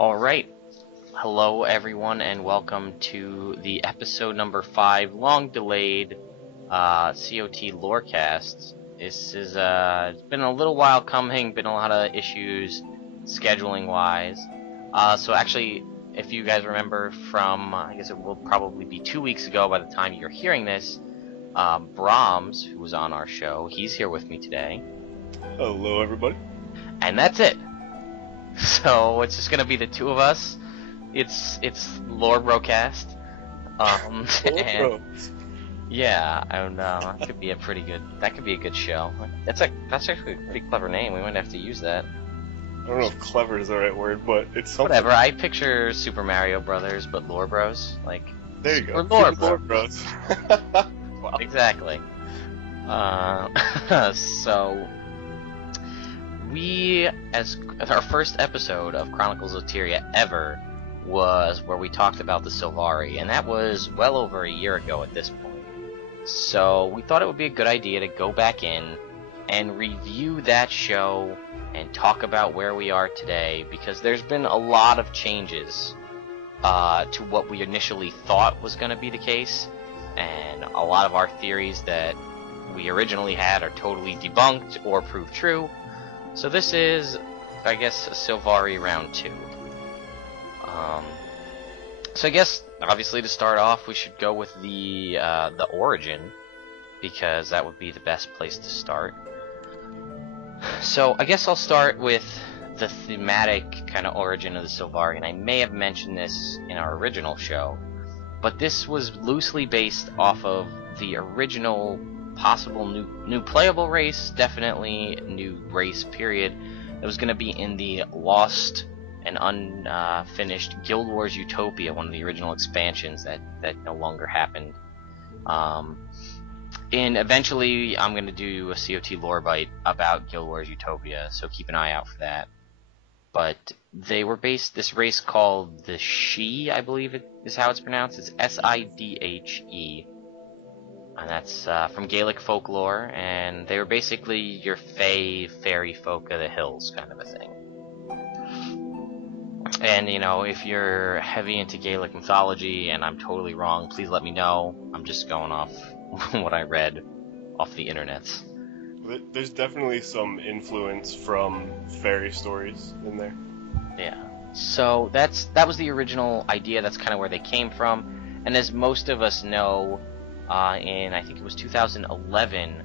Alright, hello everyone and welcome to the episode number 5, long delayed CoT Lorecast. This is, it's been a little while coming, been a lot of issues scheduling wise. So actually, if you guys remember from, I guess it will probably be 2 weeks ago by the time you're hearing this, Bromms, who was on our show, he's here with me today. Hello everybody. And that's it. So it's just gonna be the two of us. It's Lorecast. And yeah, and that could be a good show. That's actually a pretty clever name. We might have to use that. I don't know if clever is the right word, but it's something. Whatever. I picture Super Mario Brothers, but Lore Bros. Like there you go. Lore Bros. Wow. Exactly. So. As our first episode of Chronicles of Tyria ever was where we talked about the Sylvari, and that was well over a year ago at this point. So we thought it would be a good idea to go back in and review that show and talk about where we are today, because there's been a lot of changes to what we initially thought was going to be the case, and a lot of our theories that we originally had are totally debunked or proved true. So this is, I guess, Sylvari round 2. So I guess, obviously, to start off, we should go with the origin, because that would be the best place to start. So I guess I'll start with the thematic kind of origin of the Sylvari, and I may have mentioned this in our original show, but this was loosely based off of the original possible new playable race, definitely new race period, that was going to be in the lost and unfinished Guild Wars Utopia, one of the original expansions that no longer happened. And eventually I'm going to do a CoT lore bite about Guild Wars Utopia, so keep an eye out for that. But they were based, this race called the Sidhe, I believe it is how it's pronounced. It's Sidhe. And that's from Gaelic folklore, and they were basically your fairy folk of the hills kind of a thing. And, you know, if you're heavy into Gaelic mythology and I'm totally wrong, please let me know. I'm just going off what I read off the internets. There's definitely some influence from fairy stories in there. Yeah. So that was the original idea. That's kind of where they came from. And as most of us know, in I think it was 2011,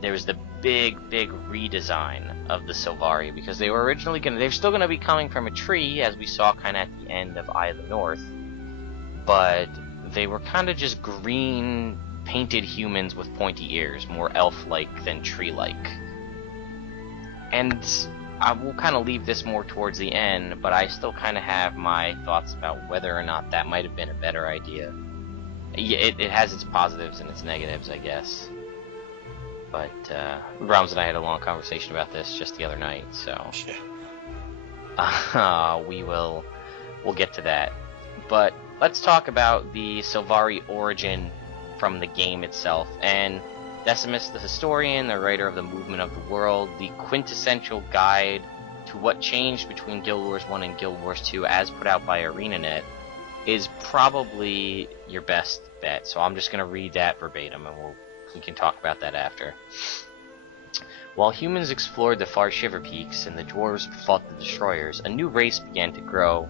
there was the big redesign of the Sylvari, because they were originally they're still gonna be coming from a tree, as we saw kind of at the end of Eye of the North, but they were kind of just green painted humans with pointy ears, more elf-like than tree-like. And I will kind of leave this more towards the end, but I still kind of have my thoughts about whether or not that might have been a better idea. Yeah, it has its positives and its negatives, I guess. But Bromms and I had a long conversation about this just the other night, so we'll get to that. But let's talk about the Sylvari origin from the game itself. And Decimus, the historian, the writer of the Movement of the World, the quintessential guide to what changed between Guild Wars 1 and Guild Wars 2, as put out by ArenaNet, is probably your best bet. So I'm just going to read that verbatim, and we can talk about that after. While humans explored the far Shiver Peaks and the dwarves fought the destroyers, a new race began to grow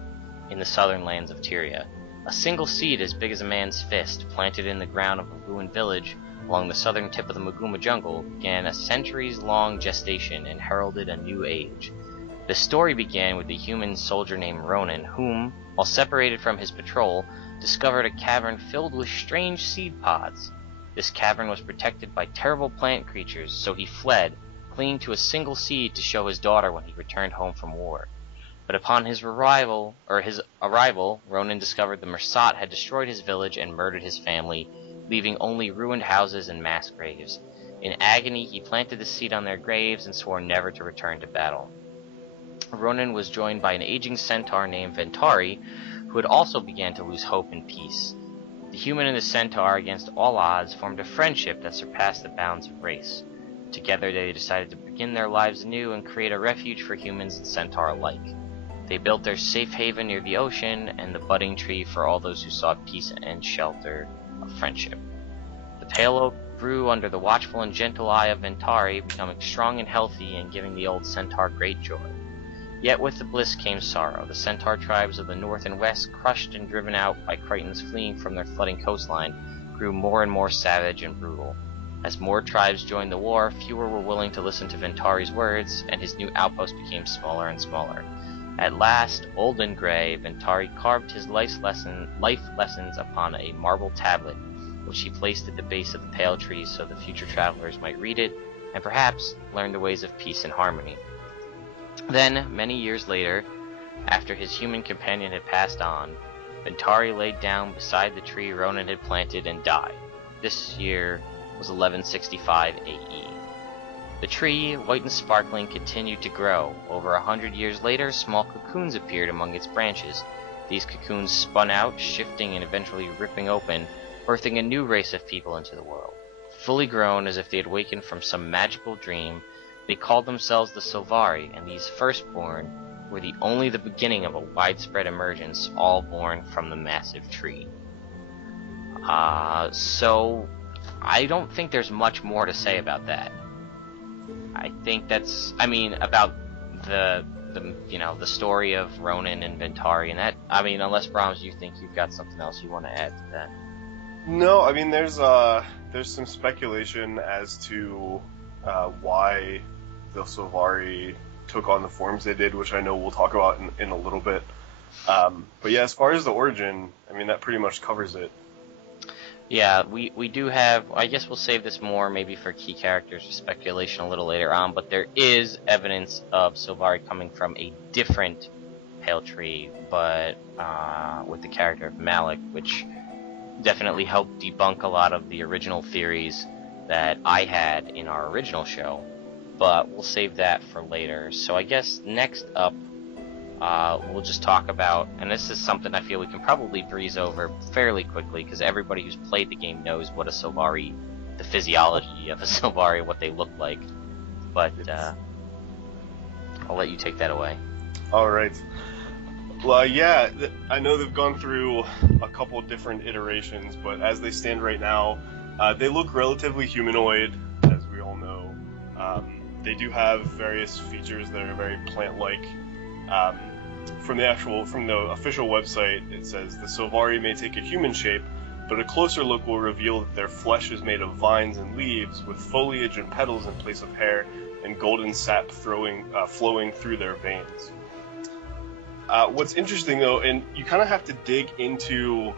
in the southern lands of Tyria. A single seed as big as a man's fist, planted in the ground of a ruined village along the southern tip of the Maguma jungle, began a centuries-long gestation and heralded a new age. The story began with the human soldier named Ronan, whom, while separated from his patrol, discovered a cavern filled with strange seed pods. This cavern was protected by terrible plant creatures, so he fled, clinging to a single seed to show his daughter when he returned home from war. But upon his arrival, Ronan discovered the Mersat had destroyed his village and murdered his family, leaving only ruined houses and mass graves. In agony, he planted the seed on their graves and swore never to return to battle. Ronan was joined by an aging centaur named Ventari, who had also began to lose hope and peace. The human and the centaur, against all odds, formed a friendship that surpassed the bounds of race. Together they decided to begin their lives anew and create a refuge for humans and centaur alike. They built their safe haven near the ocean and the budding tree for all those who sought peace and shelter of friendship. The pale oak grew under the watchful and gentle eye of Ventari, becoming strong and healthy and giving the old centaur great joy. Yet with the bliss came sorrow. The centaur tribes of the north and west, crushed and driven out by Crichtons fleeing from their flooding coastline, grew more and more savage and brutal. As more tribes joined the war, fewer were willing to listen to Ventari's words, and his new outpost became smaller and smaller. At last, old and gray, Ventari carved his life lessons upon a marble tablet, which he placed at the base of the pale tree so the future travelers might read it, and perhaps learn the ways of peace and harmony. Then, many years later, after his human companion had passed on, Ventari laid down beside the tree Ronan had planted and died. This year was 1165 AE. The tree, white and sparkling, continued to grow. Over 100 years later, small cocoons appeared among its branches. These cocoons spun out, shifting and eventually ripping open, birthing a new race of people into the world. Fully grown, as if they had wakened from some magical dream, they called themselves the Sylvari, and these firstborn were only the beginning of a widespread emergence, all born from the massive tree. So I don't think there's much more to say about that. I think about the story of Ronan and Ventari, and that, unless Bromms, you think you've got something else you want to add to that? No, there's some speculation as to why the Sylvari took on the forms they did, which I know we'll talk about in a little bit. But yeah, as far as the origin, that pretty much covers it. Yeah, we do have, I guess we'll save this more maybe for key characters or speculation a little later on, but there is evidence of Sylvari coming from a different pale tree, but with the character of Malik, which definitely helped debunk a lot of the original theories that I had in our original show, but we'll save that for later. So I guess next up, we'll just talk about, and this is something I feel we can probably breeze over fairly quickly, because everybody who's played the game knows what a Sylvari, the physiology of a Sylvari, what they look like, but I'll let you take that away. Alright. Well, yeah, I know they've gone through a couple different iterations, but as they stand right now, they look relatively humanoid, as we all know. They do have various features that are very plant-like. From the official website, it says the Sylvari may take a human shape, but a closer look will reveal that their flesh is made of vines and leaves, with foliage and petals in place of hair, and golden sap flowing through their veins. What's interesting, though, and you kind of have to dig into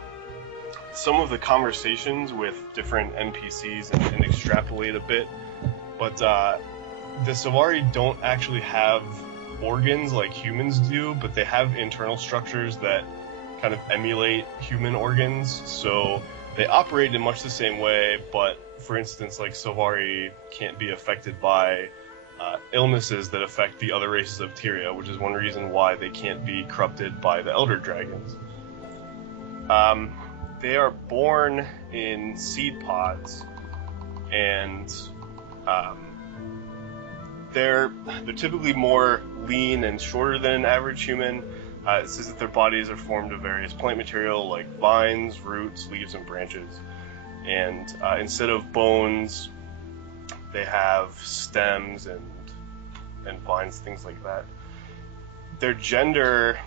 some of the conversations with different NPCs and extrapolate a bit, but the Sylvari don't actually have organs like humans do, but they have internal structures that kind of emulate human organs, so they operate in much the same way, but for instance, like Sylvari can't be affected by illnesses that affect the other races of Tyria, which is one reason why they can't be corrupted by the Elder Dragons. They are born in seed pods, and they're typically more lean and shorter than an average human. It says that their bodies are formed of various plant material like vines, roots, leaves, and branches. And instead of bones, they have stems and vines, things like that. Their gender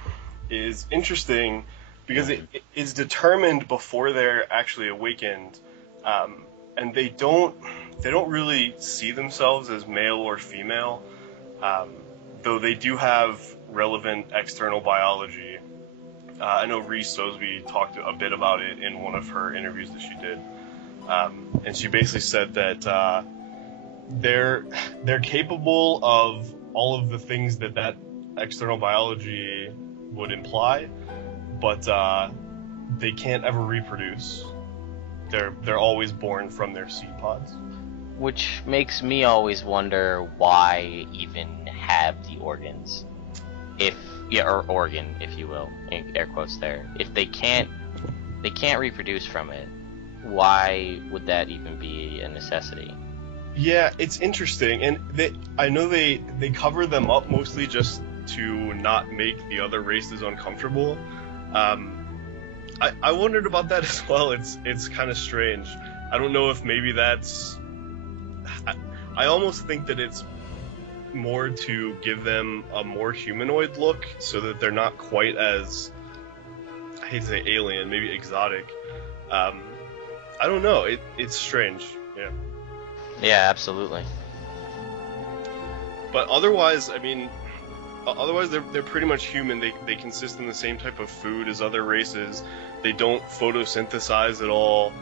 is interesting because it is determined before they're actually awakened, and they don't really see themselves as male or female, though they do have relevant external biology. I know Reese Sosby talked a bit about it in one of her interviews that she did, and she basically said that they're capable of all of the things that external biology would imply, but they can't ever reproduce. They're always born from their seed pods. Which makes me always wonder why even have the organs, or organ, if you will, in air quotes there. If they can't reproduce from it, why would that even be a necessity? Yeah, it's interesting, and I know they cover them up mostly just to not make the other races uncomfortable. I wondered about that as well. It's kind of strange. I don't know if maybe that's... I almost think that it's more to give them a more humanoid look so that they're not quite as, I hate to say alien, maybe exotic. I don't know. It's strange. Yeah. Yeah, absolutely. But otherwise, I mean, they're pretty much human. They consist in the same type of food as other races. They don't photosynthesize at all.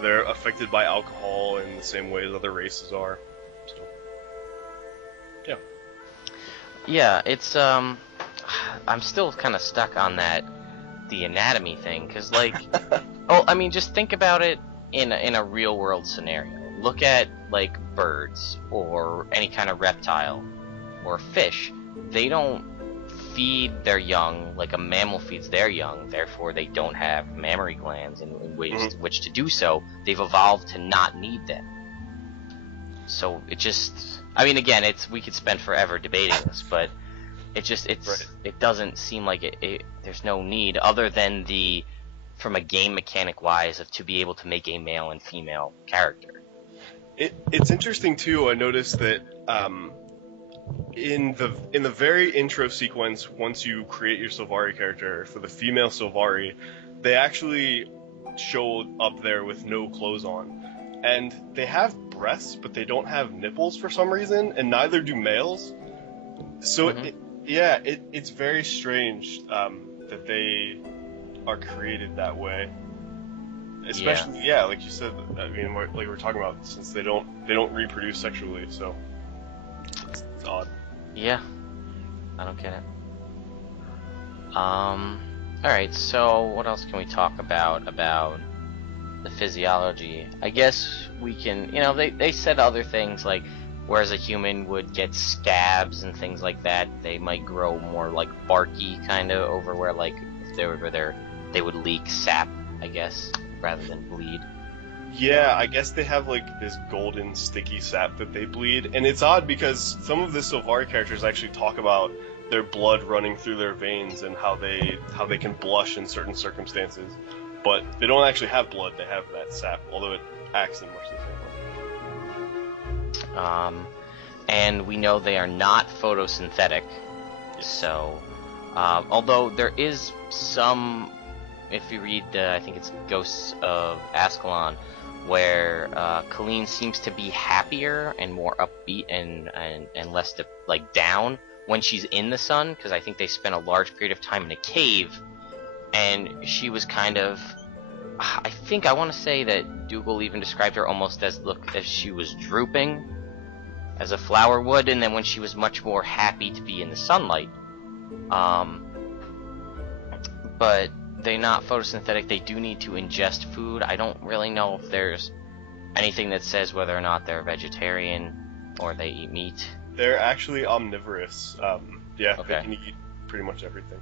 They're affected by alcohol in the same way as other races are. So, yeah. Yeah, it's I'm still kind of stuck on the anatomy thing, because like, oh, I mean, just think about it in a real world scenario. Look at like birds or any kind of reptile or fish. They don't feed their young like a mammal feeds their young, therefore they don't have mammary glands in ways which to do so. They've evolved to not need them. So it just, I mean, again, we could spend forever debating this, but it doesn't seem like there's no need other than from a game mechanic wise to be able to make a male and female character. It's interesting too. I noticed that in the very intro sequence, once you create your Sylvari character, for the female Sylvari, they actually show up there with no clothes on, and they have breasts, but they don't have nipples for some reason, and neither do males. So it's very strange that they are created that way. Especially, like you said, I mean, like we're talking about, since they don't reproduce sexually, so it's odd. Yeah, I don't get it. Alright, so what else can we talk about the physiology? I guess we can, they said other things like, whereas a human would get scabs and things like that, they might grow more like barky kind of over where like if they were there, they would leak sap, I guess, rather than bleed. Yeah, I guess they have like this golden sticky sap that they bleed, and it's odd because some of the Sylvari characters actually talk about their blood running through their veins and how they can blush in certain circumstances, but they don't actually have blood, they have that sap, although it acts in much the same way. And we know they are not photosynthetic, so although there is some, if you read I think it's Ghosts of Ascalon, where Colleen seems to be happier and more upbeat and less like down when she's in the sun, because I think they spent a large period of time in a cave, and she was kind of, I want to say that Dougal even described her almost as she was drooping, as a flower would, and then when she was much more happy to be in the sunlight. But they're not photosynthetic. They do need to ingest food. I don't really know if there's anything that says whether or not they're vegetarian or they eat meat. They're actually omnivorous. Okay. They can eat pretty much everything.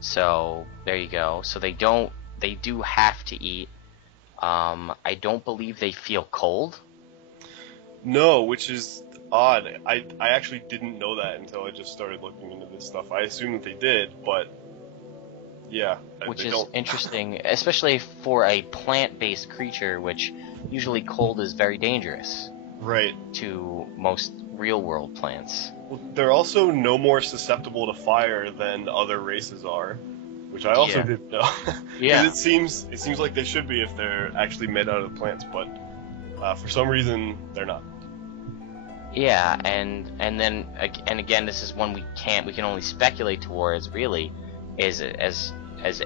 So there you go. So they do have to eat. I don't believe they feel cold. No, which is odd. I actually didn't know that until I just started looking into this stuff. I assumed that they did, but yeah. Which is interesting, especially for a plant-based creature, which usually cold is very dangerous. Right. To most real-world plants. Well, they're also no more susceptible to fire than other races are, which I also didn't know. Yeah. It seems like they should be if they're actually made out of plants, but for some reason they're not. Yeah, and then again, this is one we can only speculate towards, really, is as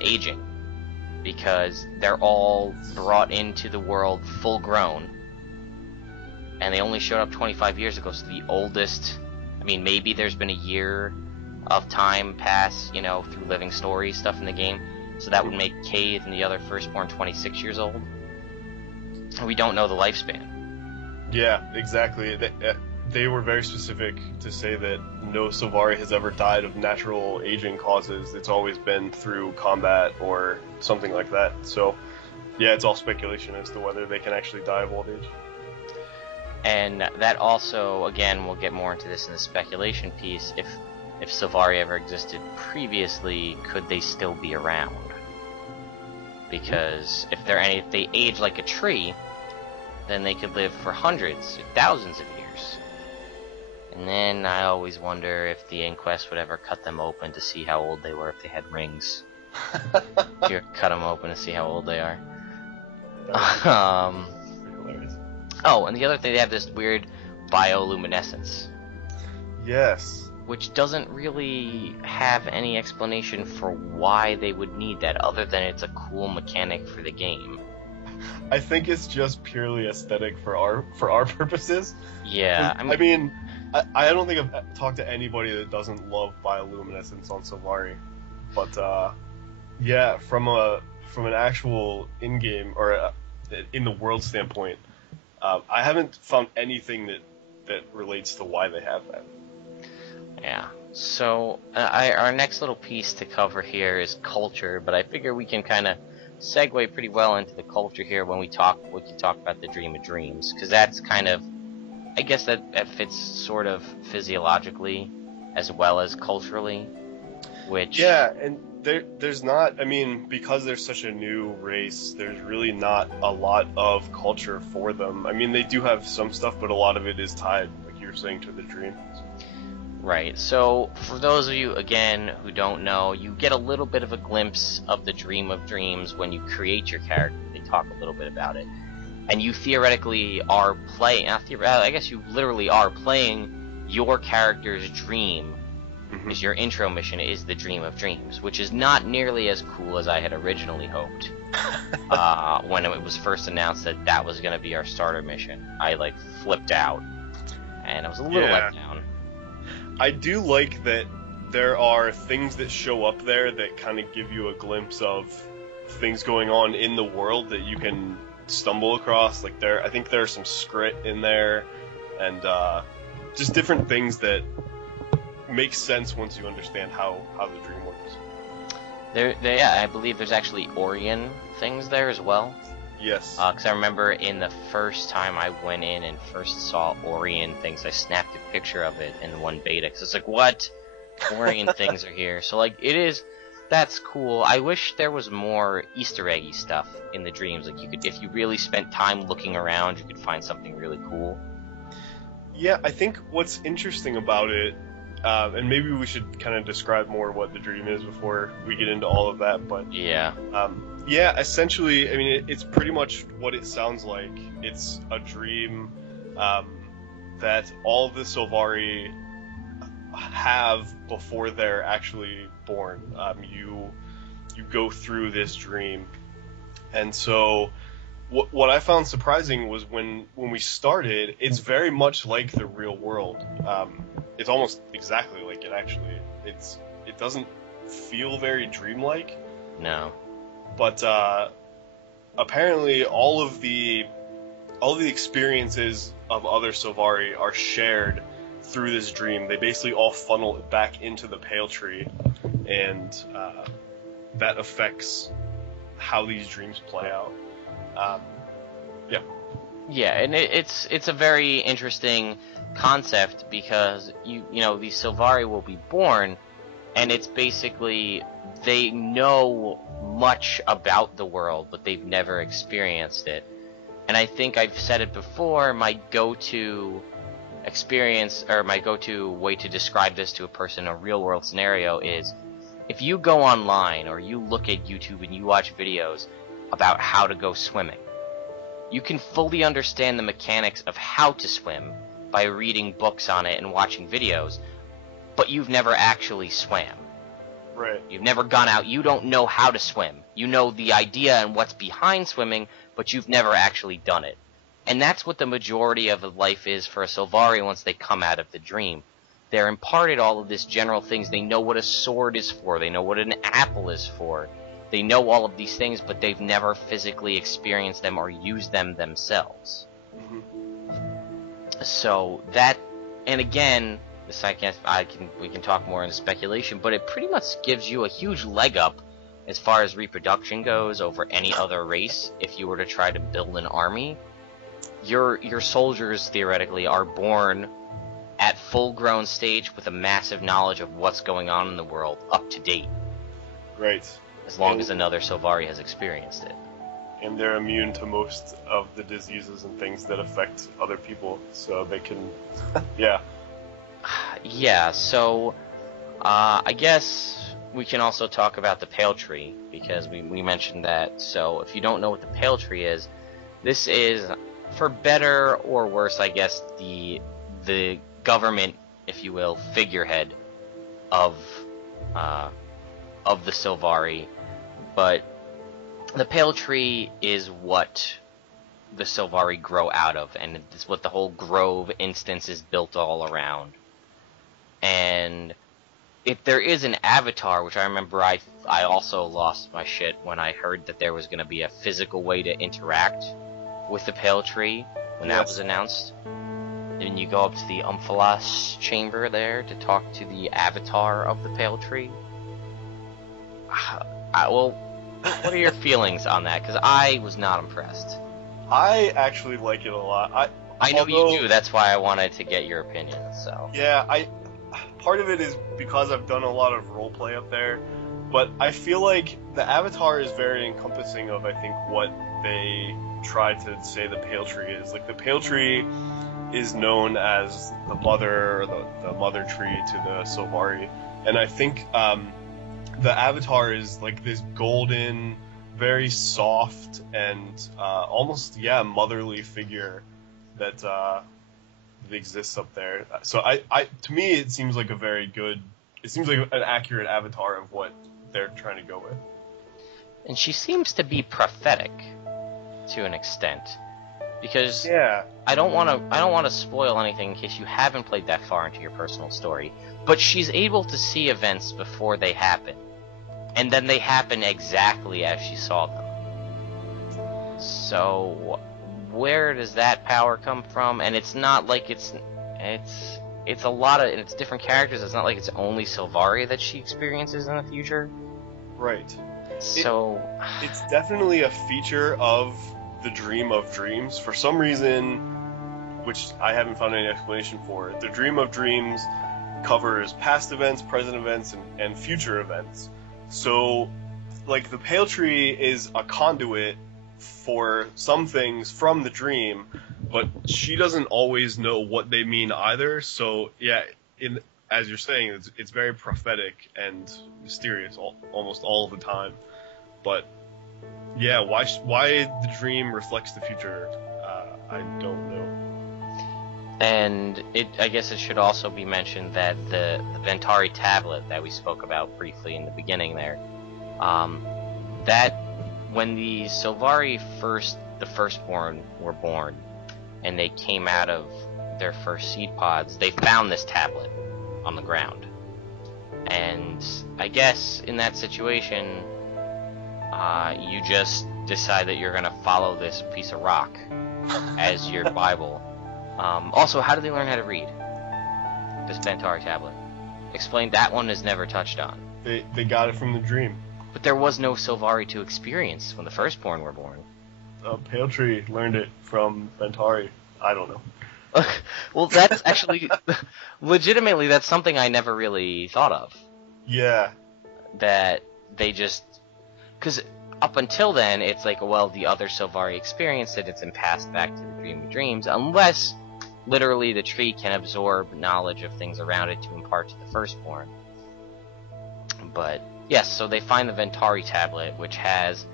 aging, because they're all brought into the world full grown, and they only showed up 25 years ago. So the oldest, I mean, maybe there's been a year of time pass, through living story stuff in the game, so that would make Cade and the other firstborn 26 years old. We don't know the lifespan. Yeah, exactly. They were very specific to say that no Sylvari has ever died of natural aging causes. It's always been through combat or something like that. So, yeah, it's all speculation as to whether they can actually die of old age. And that also, again, we'll get more into this in the speculation piece, if Sylvari ever existed previously, could they still be around? Because if they age like a tree, then they could live for hundreds, thousands of years. And then I always wonder if the Inquest would ever cut them open to see how old they were if they had rings. You cut them open to see how old they are. Oh, and the other thing, they have this weird bioluminescence. Yes. Which doesn't really have any explanation for why they would need that, other than it's a cool mechanic for the game. I think it's just purely aesthetic for our purposes. Yeah, I mean, I don't think I've talked to anybody that doesn't love bioluminescence on Sylvari, but yeah, from an actual in-game or in the world standpoint, I haven't found anything that relates to why they have that. Yeah. So our next little piece to cover here is culture, but I figure we can kind of segue pretty well into the culture here when we can talk about the Dream of Dreams, because that's kind of, I guess that fits sort of physiologically as well as culturally, which... Yeah, and there's not, I mean, because they're such a new race, there's really not a lot of culture for them. I mean, they do have some stuff, but a lot of it is tied, like you were saying, to the dream. Right, so for those of you, again, who don't know, you get a little bit of a glimpse of the Dream of Dreams when you create your character. They talk a little bit about it. And you theoretically are playing, I guess you literally are playing your character's dream. Mm-hmm. Is your intro mission is the Dream of Dreams, which is not nearly as cool as I had originally hoped. When it was first announced that was going to be our starter mission, I flipped out, and I was a little let down. I do like that there are things that show up there that kind of give you a glimpse of things going on in the world that you can stumble across. I think there are some script in there, and just different things that make sense once you understand how the dream works. I believe there's actually Orion things there as well. Yes. Because I remember in the first time I went in and first saw Orion things, I snapped a picture of it in one beta, because it's like, what? Orion things are here. So, that's cool. I wish there was more Easter eggy stuff in the dreams. If you really spent time looking around, you could find something really cool. Yeah, I think what's interesting about it, and maybe we should kind of describe more what the dream is before we get into all of that, but... Yeah. Yeah, essentially, I mean, it's pretty much what it sounds like. It's a dream that all the Sylvari have before they're actually born. You go through this dream, and so what I found surprising was when we started, it's very much like the real world. It's almost exactly like it actually. It doesn't feel very dreamlike. No. But apparently all of the experiences of other Sylvari are shared through this dream. They basically all funnel back into the Pale Tree, and that affects how these dreams play out. Yeah. Yeah, and it's a very interesting concept, because you know these Sylvari will be born, and it's basically they know much about the world, but they've never experienced it. And I think I've said it before, my go-to experience, or my go-to way to describe this to a person in a real-world scenario is, if you go online or you look at YouTube and you watch videos about how to go swimming, you can fully understand the mechanics of how to swim by reading books on it and watching videos, but you've never actually swam. Right. You've never gone out, you don't know how to swim. You know the idea and what's behind swimming, but you've never actually done it. And that's what the majority of life is for a Sylvari once they come out of the dream. They're imparted all of this general things. They know what a sword is for. They know what an apple is for. They know all of these things, but they've never physically experienced them or used them themselves. Mm-hmm. So that, and again, we can talk more into speculation, but it pretty much gives you a huge leg up as far as reproduction goes over any other race. If you were to try to build an army, your soldiers theoretically are born at full-grown stage with a massive knowledge of what's going on in the world, up to date. Right. As long as another Sylvari has experienced it. And they're immune to most of the diseases and things that affect other people, so they can, yeah. Yeah, so, I guess we can also talk about the Pale Tree, because we mentioned that. So, if you don't know what the Pale Tree is, this is, for better or worse, I guess, the government, if you will, figurehead of the Sylvari, but the Pale Tree is what the Sylvari grow out of, and it's what the whole Grove instance is built all around. And if there is an avatar, which I remember I also lost my shit when I heard that there was going to be a physical way to interact with the Pale Tree when that was announced. And you go up to the Umphalas chamber there to talk to the avatar of the Pale Tree. Well, what are your feelings on that? Because I was not impressed. I actually like it a lot. I know you do. That's why I wanted to get your opinion. So yeah, part of it is because I've done a lot of roleplay up there, but I feel like the avatar is very encompassing of, I think, what they try to say the Pale Tree is. Like, the Pale Tree is known as the mother, or the mother tree to the Sylvari, and I think the avatar is like this golden, very soft and almost motherly figure that exists up there. So to me it seems like an accurate avatar of what they're trying to go with. And she seems to be prophetic to an extent, because I don't want to spoil anything in case you haven't played that far into your personal story, but she's able to see events before they happen, and then they happen exactly as she saw them. So where does that power come from? And it's not like it's a lot of, it's different characters. It's not like it's only Sylvari that she experiences in the future. Right. So it's definitely a feature of the Dream of Dreams. For some reason, which I haven't found any explanation for, the Dream of Dreams covers past events, present events, and future events. So, like, the Pale Tree is a conduit for some things from the dream, but she doesn't always know what they mean either. So, yeah, as you're saying, it's very prophetic and mysterious almost all the time. But yeah, why the dream reflects the future, I don't know. And I guess it should also be mentioned that the Ventari tablet that we spoke about briefly in the beginning there, that when the Sylvari the firstborn were born, and they came out of their first seed pods, they found this tablet on the ground. And I guess in that situation, you just decide that you're going to follow this piece of rock as your Bible. Also, how did they learn how to read this Ventari tablet? Explain. That one is never touched on. They got it from the dream. But there was no Sylvari to experience when the firstborn were born. Pale Tree learned it from Ventari. I don't know. Well, that's actually, legitimately, that's something I never really thought of. Yeah. That they just, because up until then, it's like, well, the other Sylvari experienced it, it's been passed back to the Dream of Dreams, unless, literally, the tree can absorb knowledge of things around it to impart to the firstborn. But, yes, so they find the Ventari tablet, which has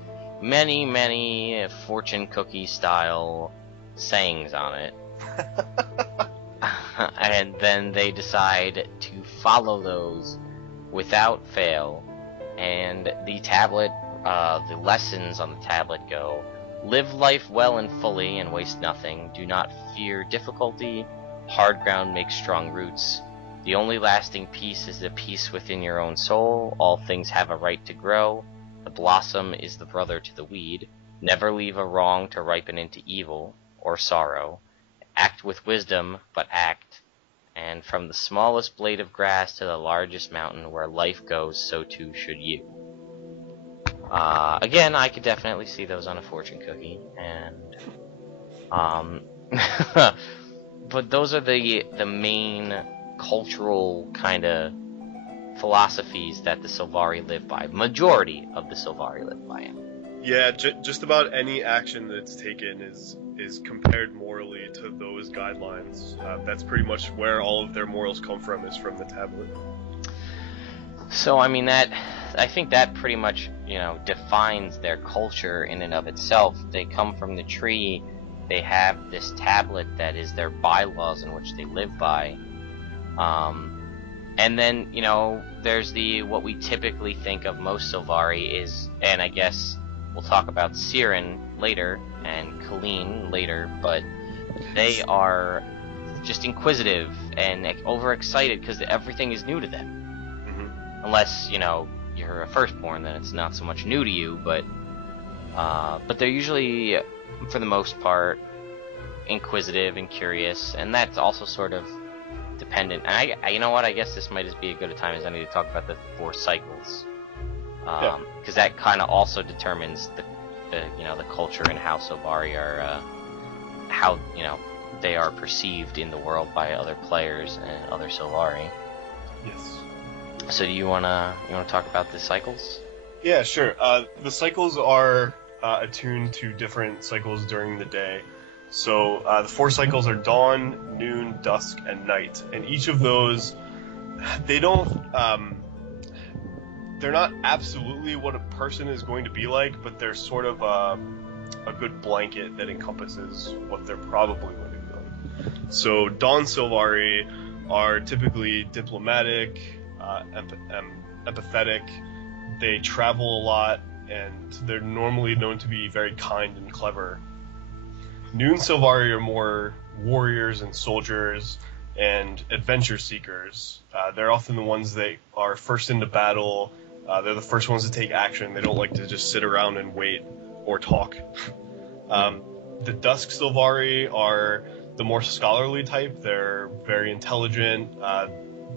many, many fortune cookie style sayings on it. And then they decide to follow those without fail. And the tablet, the lessons on the tablet go: live life well and fully and waste nothing. Do not fear difficulty. Hard ground makes strong roots. The only lasting peace is the peace within your own soul. All things have a right to grow. The blossom is the brother to the weed. Never leave a wrong to ripen into evil or sorrow. Act with wisdom, but act. And from the smallest blade of grass to the largest mountain, where life goes, so too should you. Again, I could definitely see those on a fortune cookie, and but those are the main cultural kind of philosophies that the Sylvari live by. Majority of the Sylvari live by it. Yeah, just about any action that's taken is compared morally to those guidelines. That's pretty much where all of their morals come from, is from the tablet. So I mean I think that pretty much, defines their culture in and of itself. They come from the tree. They have this tablet that is their bylaws in which they live by. And then, there's what we typically think of most Sylvari is, and I guess we'll talk about Siren later and Colleen later, but they are just inquisitive and overexcited because everything is new to them. Mm-hmm. Unless, you're a firstborn, then it's not so much new to you, but they're usually, for the most part, inquisitive and curious, and that's also sort of dependent. And I you know what? I guess this might just be as good a time as any to talk about the 4 cycles, because that kind of also determines the culture and how Sylvari are, how they are perceived in the world by other players and other Sylvari. Yes. So do you wanna talk about the cycles? Yeah, sure. The cycles are attuned to different cycles during the day. So the 4 cycles are dawn, noon, dusk, and night. And each of those, they're not absolutely what a person is going to be like, but they're sort of a good blanket that encompasses what they're probably going to be like. So dawn Sylvari are typically diplomatic, empathetic. They travel a lot, and they're normally known to be very kind and clever. Noon Sylvari are more warriors and soldiers and adventure seekers. They're often the ones that are first into battle. They're the first ones to take action. They don't like to just sit around and wait or talk. The Dusk Sylvari are the more scholarly type. They're very intelligent.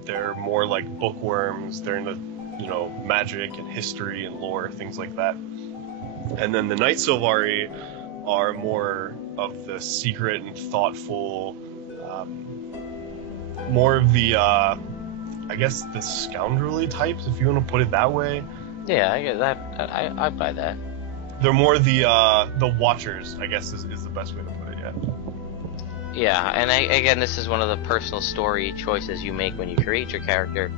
They're more like bookworms. They're into, magic and history and lore, things like that. And then the Night Sylvari are more of the secret and thoughtful, more of the, I guess, the scoundrelly types, if you want to put it that way. Yeah, I get that. I buy that. They're more the Watchers, I guess, is the best way to put it, yeah. Yeah, and again, this is one of the personal story choices you make when you create your character.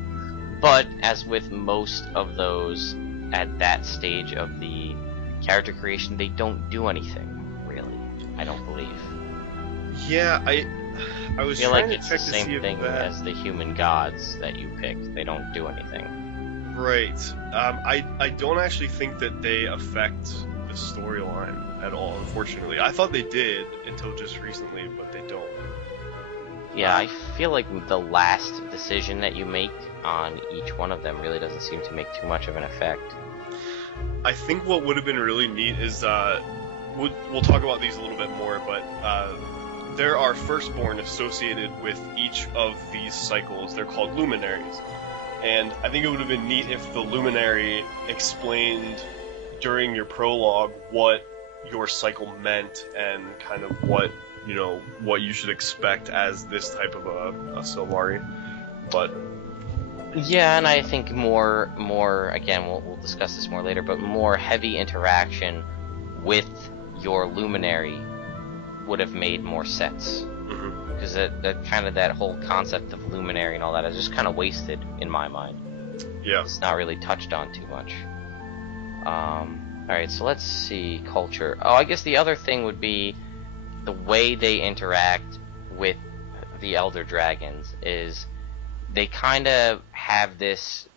But, as with most of those at that stage of the character creation, they don't do anything, really. I don't believe. Yeah, I was feel trying like to it's check the to same see if thing that... as the human gods that you picked. They don't do anything. Right. I don't actually think that they affect the storyline at all, unfortunately. I thought they did until just recently, but they don't. Yeah, I feel like the last decision that you make on each one of them really doesn't seem to make too much of an effect. I think what would have been really neat is, we'll talk about these a little bit more, but there are firstborn associated with each of these cycles. They're called luminaries. And I think it would have been neat if the luminary explained during your prologue what your cycle meant and kind of what you should expect as this type of a Sylvari. But yeah, and I think more again, we'll discuss this more later, but more heavy interaction with your luminary would have made more sense. Because that whole concept of luminary and all that is just kind of wasted in my mind. Yeah. It's not really touched on too much. Alright, so let's see, culture. Oh, I guess the other thing would be the way they interact with the Elder Dragons is they kind of have this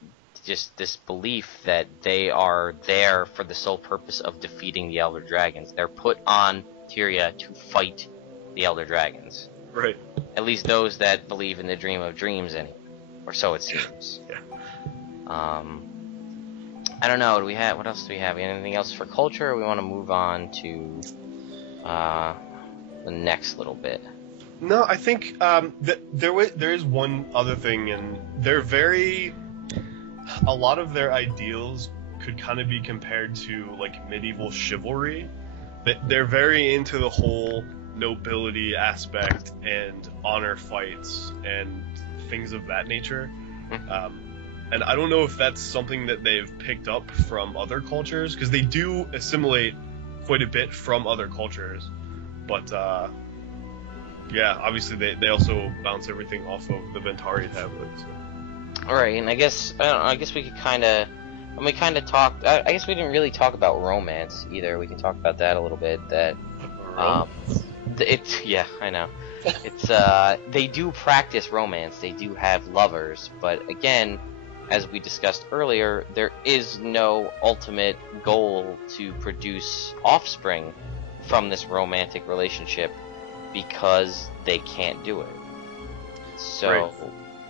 belief that they are there for the sole purpose of defeating the Elder Dragons. They're put on Tyria to fight the Elder Dragons. Right. At least those that believe in the Dream of Dreams, or so it seems. Yeah. I don't know. What else do we have? Anything else for culture? Or we want to move on to the next little bit. No, I think there is one other thing, and a lot of their ideals could kind of be compared to like medieval chivalry. They're very into the whole nobility aspect and honor fights and things of that nature. And I don't know if that's something that they've picked up from other cultures, because they do assimilate quite a bit from other cultures. But yeah, obviously they also bounce everything off of the Ventari tablets. All right, and I guess we could kind of. And we kind of talked. I guess we didn't really talk about romance either. We can talk about that a little bit. That, yeah, I know. It's they do practice romance. They do have lovers, but again, as we discussed earlier, there is no ultimate goal to produce offspring from this romantic relationship because they can't do it. So. Right.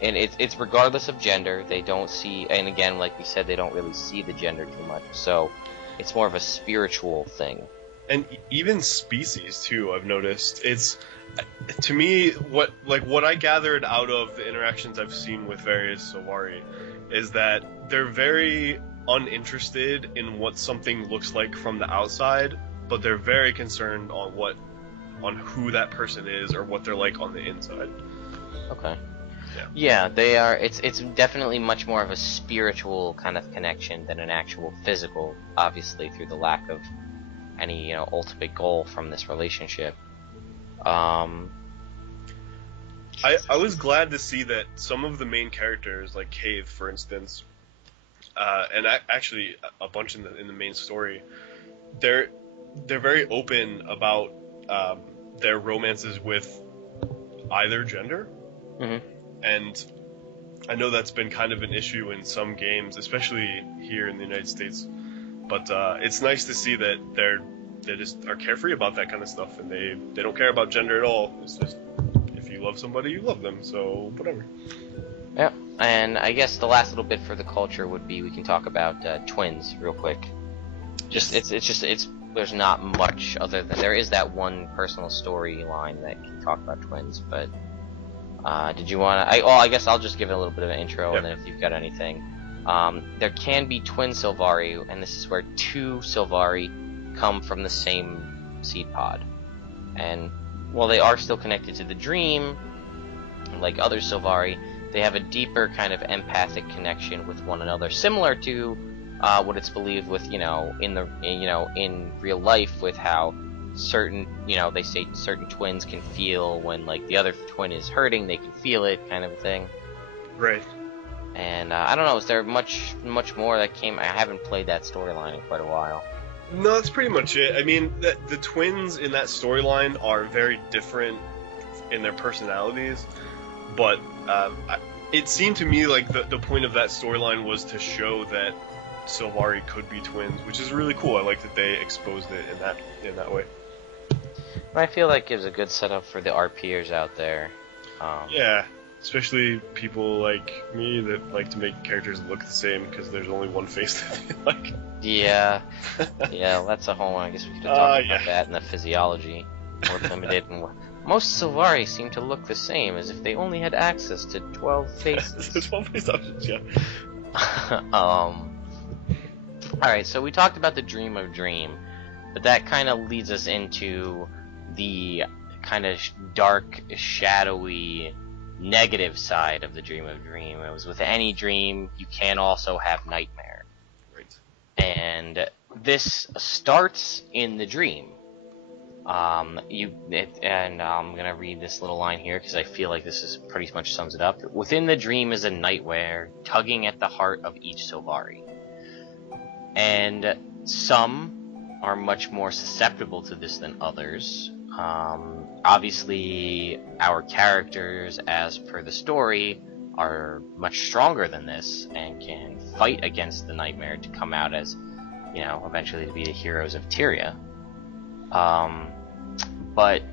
And it's regardless of gender. They don't see, and again, like we said, they don't really see the gender too much. So it's more of a spiritual thing. And even species too, I've noticed. It's, to me, what I gathered out of the interactions I've seen with various Sylvari is that they're very uninterested in what something looks like from the outside, but they're very concerned on who that person is or what they're like on the inside. Okay. Yeah, they are. It's definitely much more of a spiritual kind of connection than an actual physical, obviously, through the lack of any, ultimate goal from this relationship. I was glad to see that some of the main characters, like Cave, for instance, and actually a bunch in the main story, they're very open about their romances with either gender. Mm-hmm. And I know that's been kind of an issue in some games, especially here in the United States. But it's nice to see that they just are carefree about that kind of stuff, and they don't care about gender at all. It's just, if you love somebody, you love them, so whatever. Yeah, and I guess the last little bit for the culture would be we can talk about twins real quick. There's not much other than there is that one personal storyline that can talk about twins, but. Did you want to... I guess I'll just give it a little bit of an intro, and then if you've got anything. There can be twin Sylvari, and this is where two Sylvari come from the same seed pod. And while they are still connected to the dream, like other Sylvari, they have a deeper kind of empathic connection with one another, similar to what it's believed with, in real life, with how certain, they say certain twins can feel when, like, the other twin is hurting, they can feel it, kind of a thing. Right. And, I don't know, is there much more that came... I haven't played that storyline in quite a while. No, that's pretty much it. I mean, the twins in that storyline are very different in their personalities, but it seemed to me like the point of that storyline was to show that Sylvari could be twins, which is really cool. I like that they exposed it in that way. I feel like it gives a good setup for the RPers out there. Yeah, especially people like me that like to make characters look the same because there's only one face that they like. Yeah, yeah, that's a whole one. I guess we could have talked about that in the physiology. More limited, and most Sylvari seem to look the same, as if they only had access to 12 faces. 12 face options, yeah. Alright, so we talked about the Dream of Dream, but that kind of leads us into the kind of dark, shadowy, negative side of the Dream of Dream. It was with any dream, you can also have nightmare. Right. And this starts in the dream. And I'm gonna read this little line here because I feel like this is pretty much sums it up. Within the dream is a nightmare tugging at the heart of each Sylvari. And some are much more susceptible to this than others. Obviously, our characters, as per the story, are much stronger than this and can fight against the nightmare to come out as, eventually to be the heroes of Tyria. But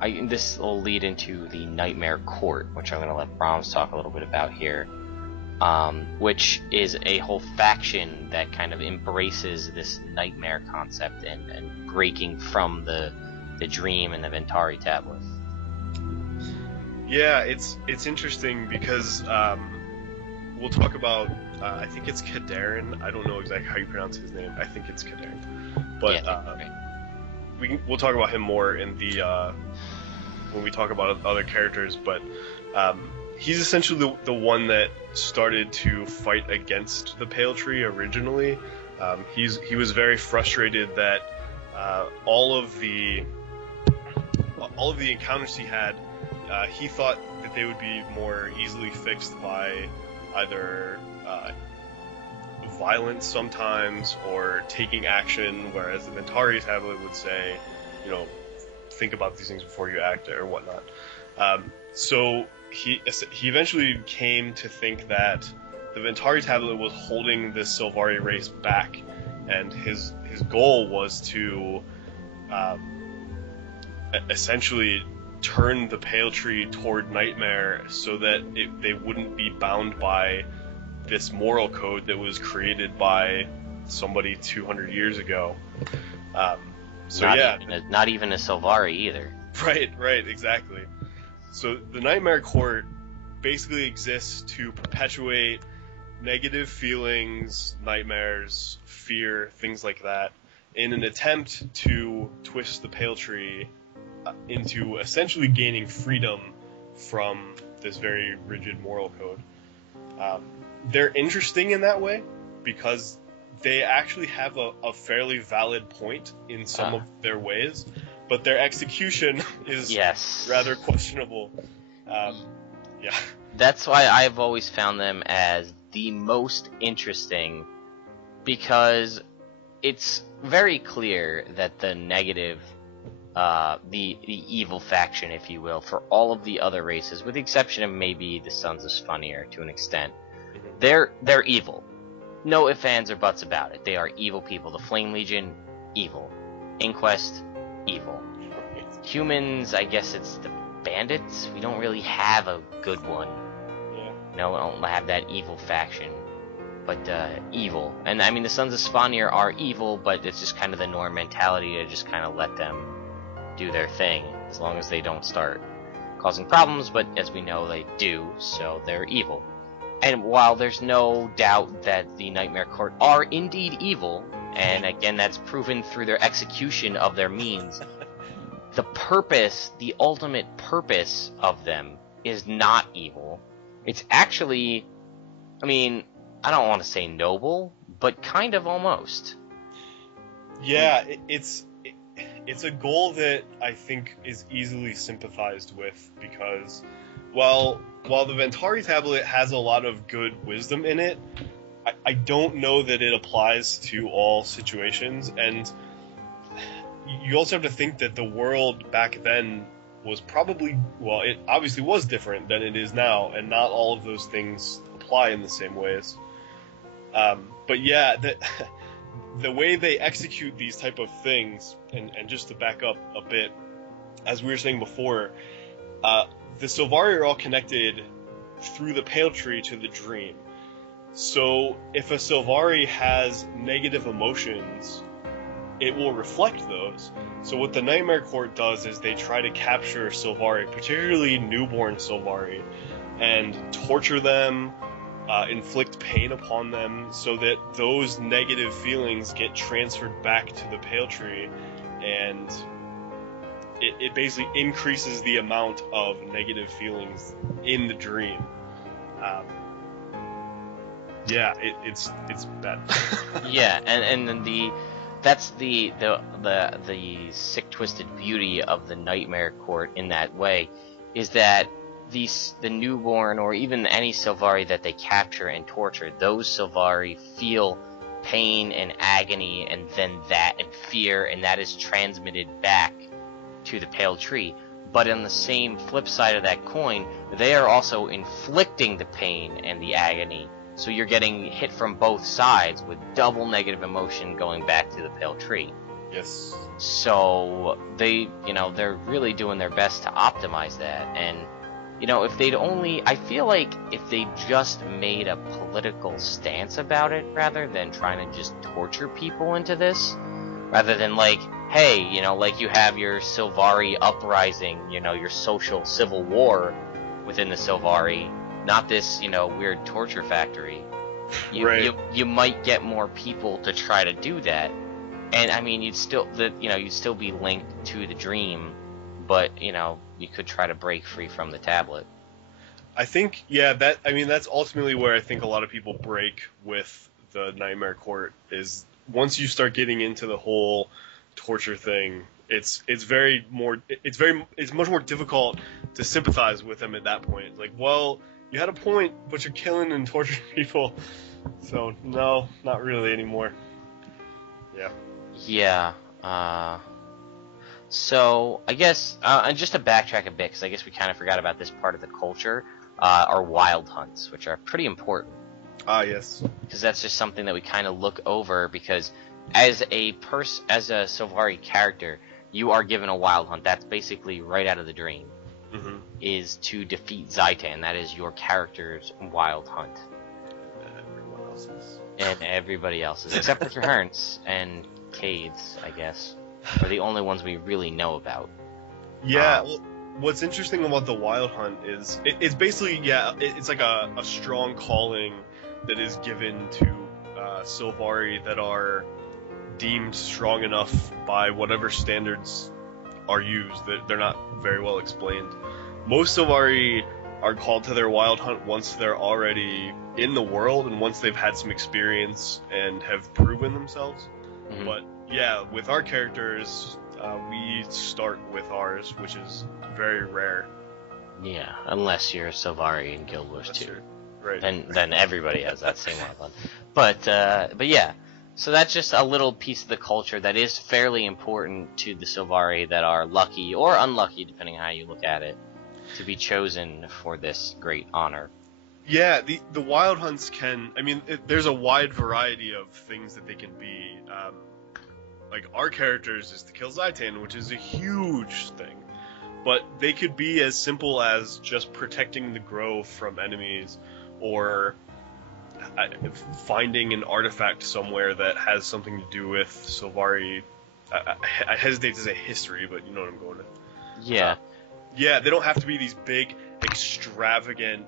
this will lead into the Nightmare Court, which I'm going to let Bromms talk a little bit about here. Which is a whole faction that kind of embraces this nightmare concept and breaking from the dream and the Ventari tablet. Yeah, it's interesting because we'll talk about I think it's Kadarin. I don't know exactly how you pronounce his name. I think it's Kadarin. But we'll talk about him more in the when we talk about other characters, but he's essentially the one that started to fight against the Pale Tree originally. He was very frustrated that all of the encounters he had, he thought that they would be more easily fixed by either violence sometimes or taking action, whereas the Ventari tablet would say, think about these things before you act or whatnot. So he eventually came to think that the Ventari tablet was holding this Sylvari race back, and his goal was to essentially turn the Pale Tree toward Nightmare so that they wouldn't be bound by this moral code that was created by somebody 200 years ago. Not even a Sylvari either. Right, exactly. So the Nightmare Court basically exists to perpetuate negative feelings, nightmares, fear, things like that, in an attempt to twist the Pale Tree into essentially gaining freedom from this very rigid moral code. They're interesting in that way because they actually have a fairly valid point in some of their ways, but their execution is rather questionable. Yeah. That's why I've always found them as the most interesting, because it's very clear that the negative, the evil faction, if you will, for all of the other races, with the exception of maybe the Sons of Svanir to an extent, they're evil. No ifs, ands, or buts about it. They are evil people. The Flame Legion, evil. Inquest, evil. Humans, I guess it's the Bandits. We don't really have a good one. Yeah. No, we don't have that evil faction. But, evil. And, I mean, the Sons of Svanir are evil, but it's just kind of the Norn mentality to just kind of let them do their thing, as long as they don't start causing problems, but as we know, they do, so they're evil. And while there's no doubt that the Nightmare Court are indeed evil, and again that's proven through their execution of their means, the purpose, the ultimate purpose of them is not evil. It's actually, I mean, I don't want to say noble, but kind of almost. Yeah, it's a goal that I think is easily sympathized with, because while the Ventari tablet has a lot of good wisdom in it, I don't know that it applies to all situations, and you also have to think that the world back then was probably, well, it obviously was different than it is now, and not all of those things apply in the same ways. But yeah, the way they execute these type of things, and just to back up a bit, as we were saying before, the Sylvari are all connected through the Pale Tree to the Dream. So if a Sylvari has negative emotions, it will reflect those. So what the Nightmare Court does is they try to capture Sylvari, particularly newborn Sylvari, and torture them, inflict pain upon them, so that those negative feelings get transferred back to the Pale Tree, and it basically increases the amount of negative feelings in the dream. Yeah, it's bad. Yeah, and then that's the sick twisted beauty of the Nightmare Court in that way, is that the newborn, or even any Sylvari that they capture and torture, those Sylvari feel pain and agony, and then that, and fear, and that is transmitted back to the Pale Tree. But on the same flip side of that coin, they are also inflicting the pain and the agony, so you're getting hit from both sides with double negative emotion going back to the Pale Tree. Yes. So they're really doing their best to optimize that. And if they'd only, I feel like if they just made a political stance about it, rather than trying to just torture people into this, rather than like, hey, like you have your Sylvari uprising, your social civil war within the Sylvari, not this, weird torture factory. You might get more people to try to do that. And I mean, you'd still be linked to the dream, but you could try to break free from the tablet. I think, that's ultimately where I think a lot of people break with the Nightmare Court, is once you start getting into the whole torture thing, it's much more difficult to sympathize with them at that point. Like, well, you had a point, but you're killing and torturing people, so no, not really anymore. Yeah. Yeah. So I guess, and just to backtrack a bit, because I guess we kind of forgot about this part of the culture, are wild hunts, which are pretty important. Yes. Because that's just something that we kind of look over, because as a Sylvari character, you are given a wild hunt. That's basically right out of the dream. Mm-hmm. Is to defeat Zaitan. That is your character's wild hunt. Everyone else's. And everybody else's, except for Trahern's and Cade's, I guess, are the only ones we really know about. Yeah. Well, what's interesting about the wild hunt is it's basically it's like a strong calling that is given to Sylvari that are deemed strong enough by whatever standards are used, that they're not very well explained. Most Sylvari are called to their wild hunt once they're already in the world and once they've had some experience and have proven themselves. Mm-hmm. But yeah, with our characters, we start with ours, which is very rare. Yeah, unless you're Sylvari in Guild Wars 2. Right. Then everybody has that same wild hunt. But yeah. So that's just a little piece of the culture that is fairly important to the Sylvari that are lucky or unlucky, depending on how you look at it, to be chosen for this great honor. Yeah, the wild hunts there's a wide variety of things that they can be. Like, our characters is to kill Zaitan, which is a huge thing. But they could be as simple as just protecting the grove from enemies, or finding an artifact somewhere that has something to do with Sylvari. I hesitate to say history, but you know what I'm going with. Yeah. Yeah, they don't have to be these big, extravagant,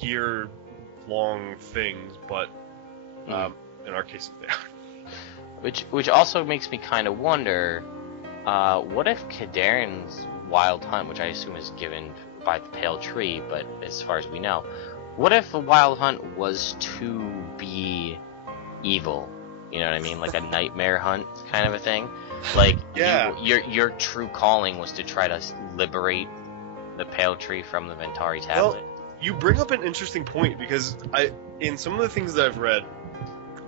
year-long things, but in our case, they are. Which also makes me kind of wonder, what if Kaderan's wild hunt, which I assume is given by the Pale Tree, but as far as we know, what if the wild hunt was to be evil? You know what I mean? Like a nightmare hunt kind of a thing? Like, yeah. Your true calling was to try to liberate the Pale Tree from the Ventari tablet. Well, you bring up an interesting point, because in some of the things that I've read,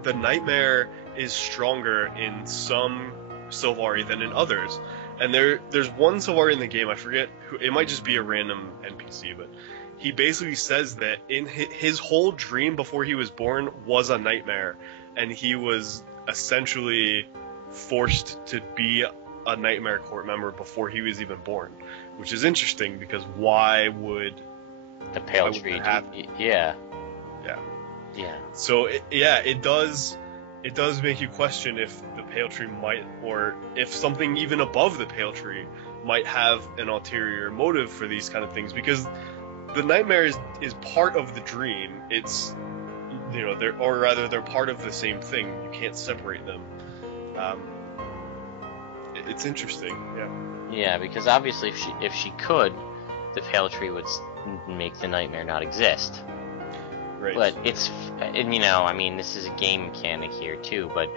the nightmare is stronger in some Sylvari than in others. And there's one Sylvari in the game, I forget who, it might just be a random NPC, but he basically says that in his whole dream before he was born was a nightmare, and he was essentially forced to be a Nightmare Court member before he was even born, which is interesting, because why would the Pale Tree happen? Yeah. So it does make you question if the Pale Tree might, or if something even above the Pale Tree might have an ulterior motive for these kind of things, because the nightmare is part of the dream. It's, they're part of the same thing. You can't separate them. It's interesting, yeah. Yeah, because obviously if she could, the Pale Tree would make the nightmare not exist. Right. But it's, this is a game mechanic here too, but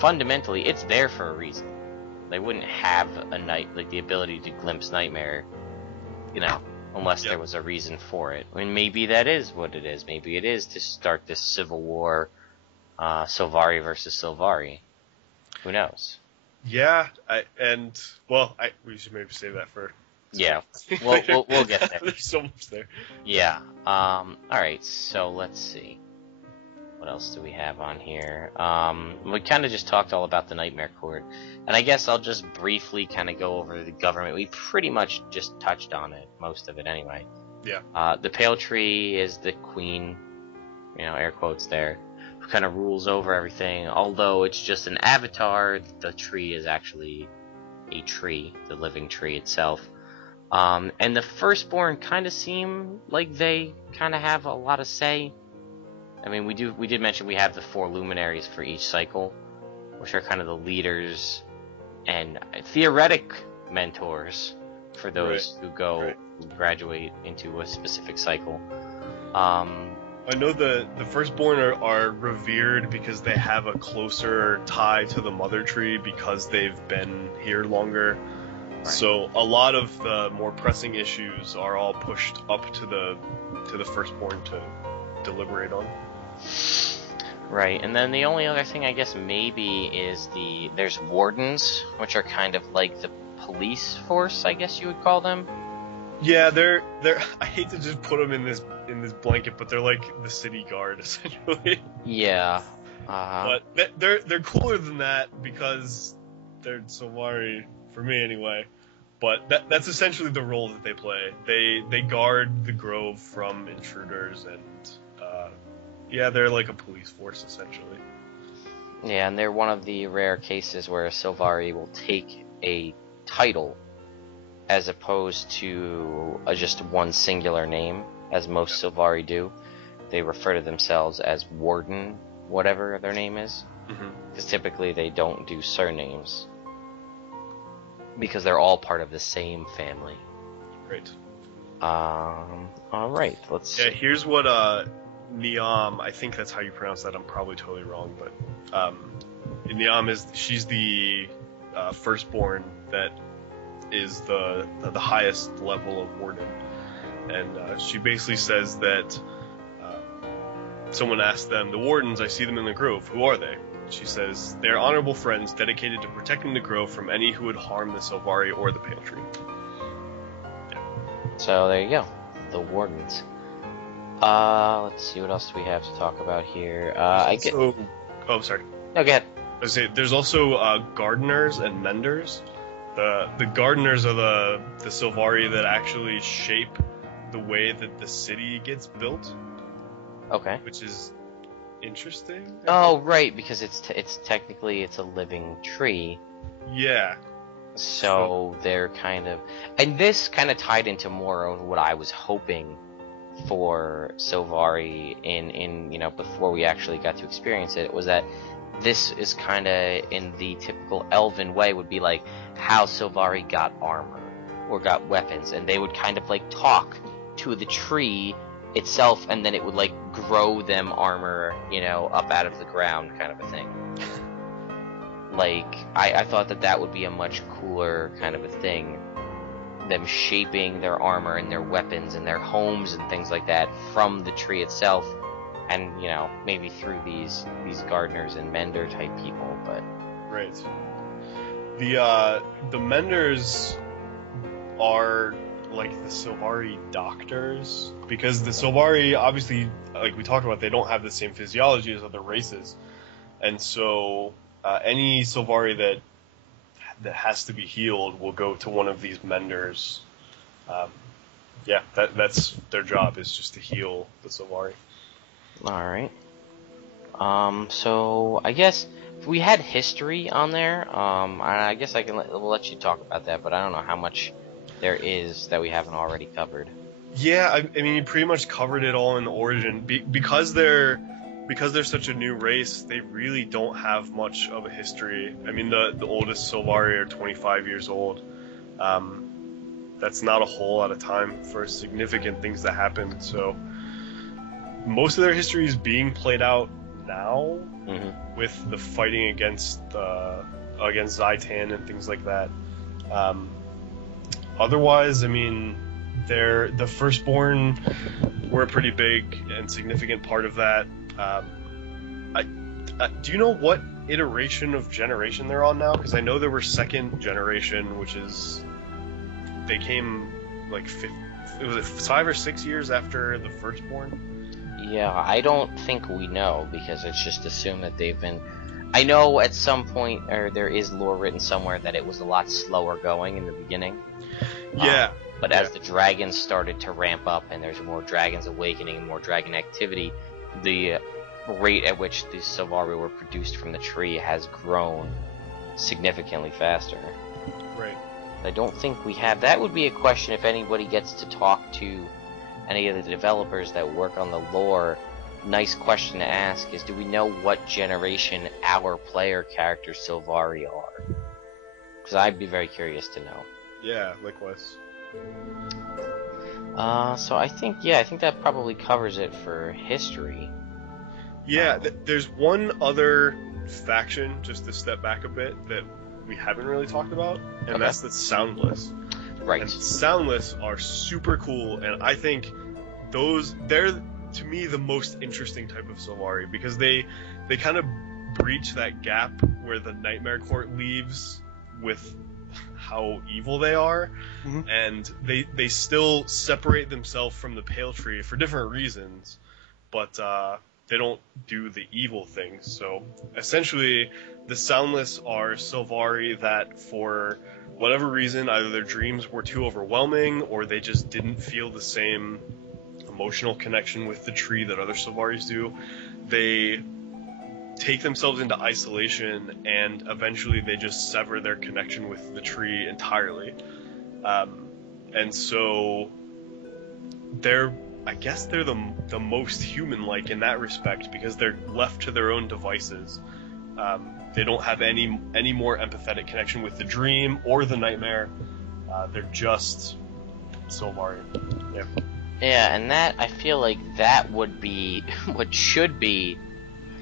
fundamentally it's there for a reason. They wouldn't have the ability to glimpse nightmare, unless there was a reason for it. I mean, maybe that is what it is. Maybe it is to start this civil war, Sylvari versus Sylvari. Who knows? Yeah, we should maybe save that for. Yeah, we'll get there. There's so much there. Yeah. All right. So let's see. What else do we have on here? We kind of just talked all about the Nightmare Court, and I guess I'll just briefly kind of go over the government. We pretty much just touched on it, most of it anyway. Yeah. The Pale Tree is the queen, air quotes there, who kind of rules over everything. Although it's just an avatar, the tree is actually a tree, the living tree itself. And the Firstborn kind of seem like they kind of have a lot of say. I mean, we did mention we have the 4 luminaries for each cycle, which are kind of the leaders and theoretic mentors for those who who graduate into a specific cycle. I know the firstborn are revered because they have a closer tie to the mother tree because they've been here longer. Right. So a lot of the more pressing issues are all pushed up to the firstborn to deliberate on. Right, and then the only other thing I guess maybe is there's wardens, which are kind of like the police force, I guess you would call them. Yeah, they're I hate to just put them in this blanket, but they're like the city guard essentially. Yeah. But they're cooler than that because they're Sylvari, for me anyway. But that's essentially the role that they play. They guard the grove from intruders, and yeah, they're like a police force essentially. Yeah, and they're one of the rare cases where a Sylvari will take a title as opposed to just one singular name, as most Sylvari do. They refer to themselves as Warden, whatever their name is, because typically they don't do surnames, because they're all part of the same family. Great. Alright, let's see. Yeah, here's what Niam, I think that's how you pronounce that, I'm probably totally wrong, but Niam she's the firstborn that is the highest level of warden, and she basically says that someone asked them, the wardens, I see them in the grove, who are they? She says, they're honorable friends dedicated to protecting the grove from any who would harm the Sylvari or the Pale Tree. Yeah. So there you go, the wardens. Let's see, what else do we have to talk about here? Oh, sorry. No, go ahead. I was saying, there's also gardeners and menders. The gardeners are the Sylvari that actually shape the way that the city gets built. Okay. Which is interesting. Oh, right, because it's technically a living tree. Yeah. So they're kind of, and this kind of tied into more of what I was hoping for Sylvari in before we actually got to experience it, was that this is kind of in the typical elven way, would be like how Sylvari got armor or got weapons, and they would kind of like talk to the tree itself, and then it would like grow them armor, up out of the ground, kind of a thing. Like, I thought that would be a much cooler kind of a thing, them shaping their armor and their weapons and their homes and things like that from the tree itself, and maybe through these gardeners and mender type people. But right, the menders are like the Sylvari doctors, because the Sylvari, obviously, like we talked about, they don't have the same physiology as other races, and so any Sylvari that has to be healed will go to one of these menders. Yeah, that's their job, is just to heal the Sylvari. Alright. So I guess if we had history on there, I guess we'll let you talk about that, but I don't know how much there is that we haven't already covered. Yeah, I mean, you pretty much covered it all in the origin. Because they're such a new race, they really don't have much of a history. I mean, the oldest Sylvari are 25 years old. That's not a whole lot of time for significant things that happen. So most of their history is being played out now, with the fighting against Zaitan and things like that. Otherwise, I mean, the firstborn were a pretty big and significant part of that. Do you know what iteration of generation they're on now? Because I know there were second generation, which is, they came like 5 or 6 years after the firstborn. Yeah, I don't think we know, because it's just assumed that they've been. I know at some point, or there is lore written somewhere, that it was a lot slower going in the beginning. Yeah. But as the dragons started to ramp up, and there's more dragons awakening and more dragon activity, the rate at which the Sylvari were produced from the tree has grown significantly faster. Right. I don't think we have. That would be a question if anybody gets to talk to any of the developers that work on the lore, nice question to ask is, do we know what generation our player characters Sylvari are? Because I'd be very curious to know. Yeah, likewise. So I think that probably covers it for history. Yeah, there's one other faction, just to step back a bit, that we haven't really talked about, and that's the Soundless. Right. And Soundless are super cool, and I think they're, to me, the most interesting type of Sylvari, because they kind of breach that gap where the Nightmare Court leaves with how evil they are, and they still separate themselves from the Pale Tree for different reasons, but they don't do the evil things. So essentially, the Soundless are Sylvari that, for whatever reason, either their dreams were too overwhelming, or they just didn't feel the same emotional connection with the tree that other Sylvaris do. They take themselves into isolation, and eventually they just sever their connection with the tree entirely. And so I guess they're the most human-like in that respect, because they're left to their own devices. They don't have any more empathetic connection with the dream or the nightmare. They're just Sylvari. Yeah. Yeah, and that, I feel like that would be what should be,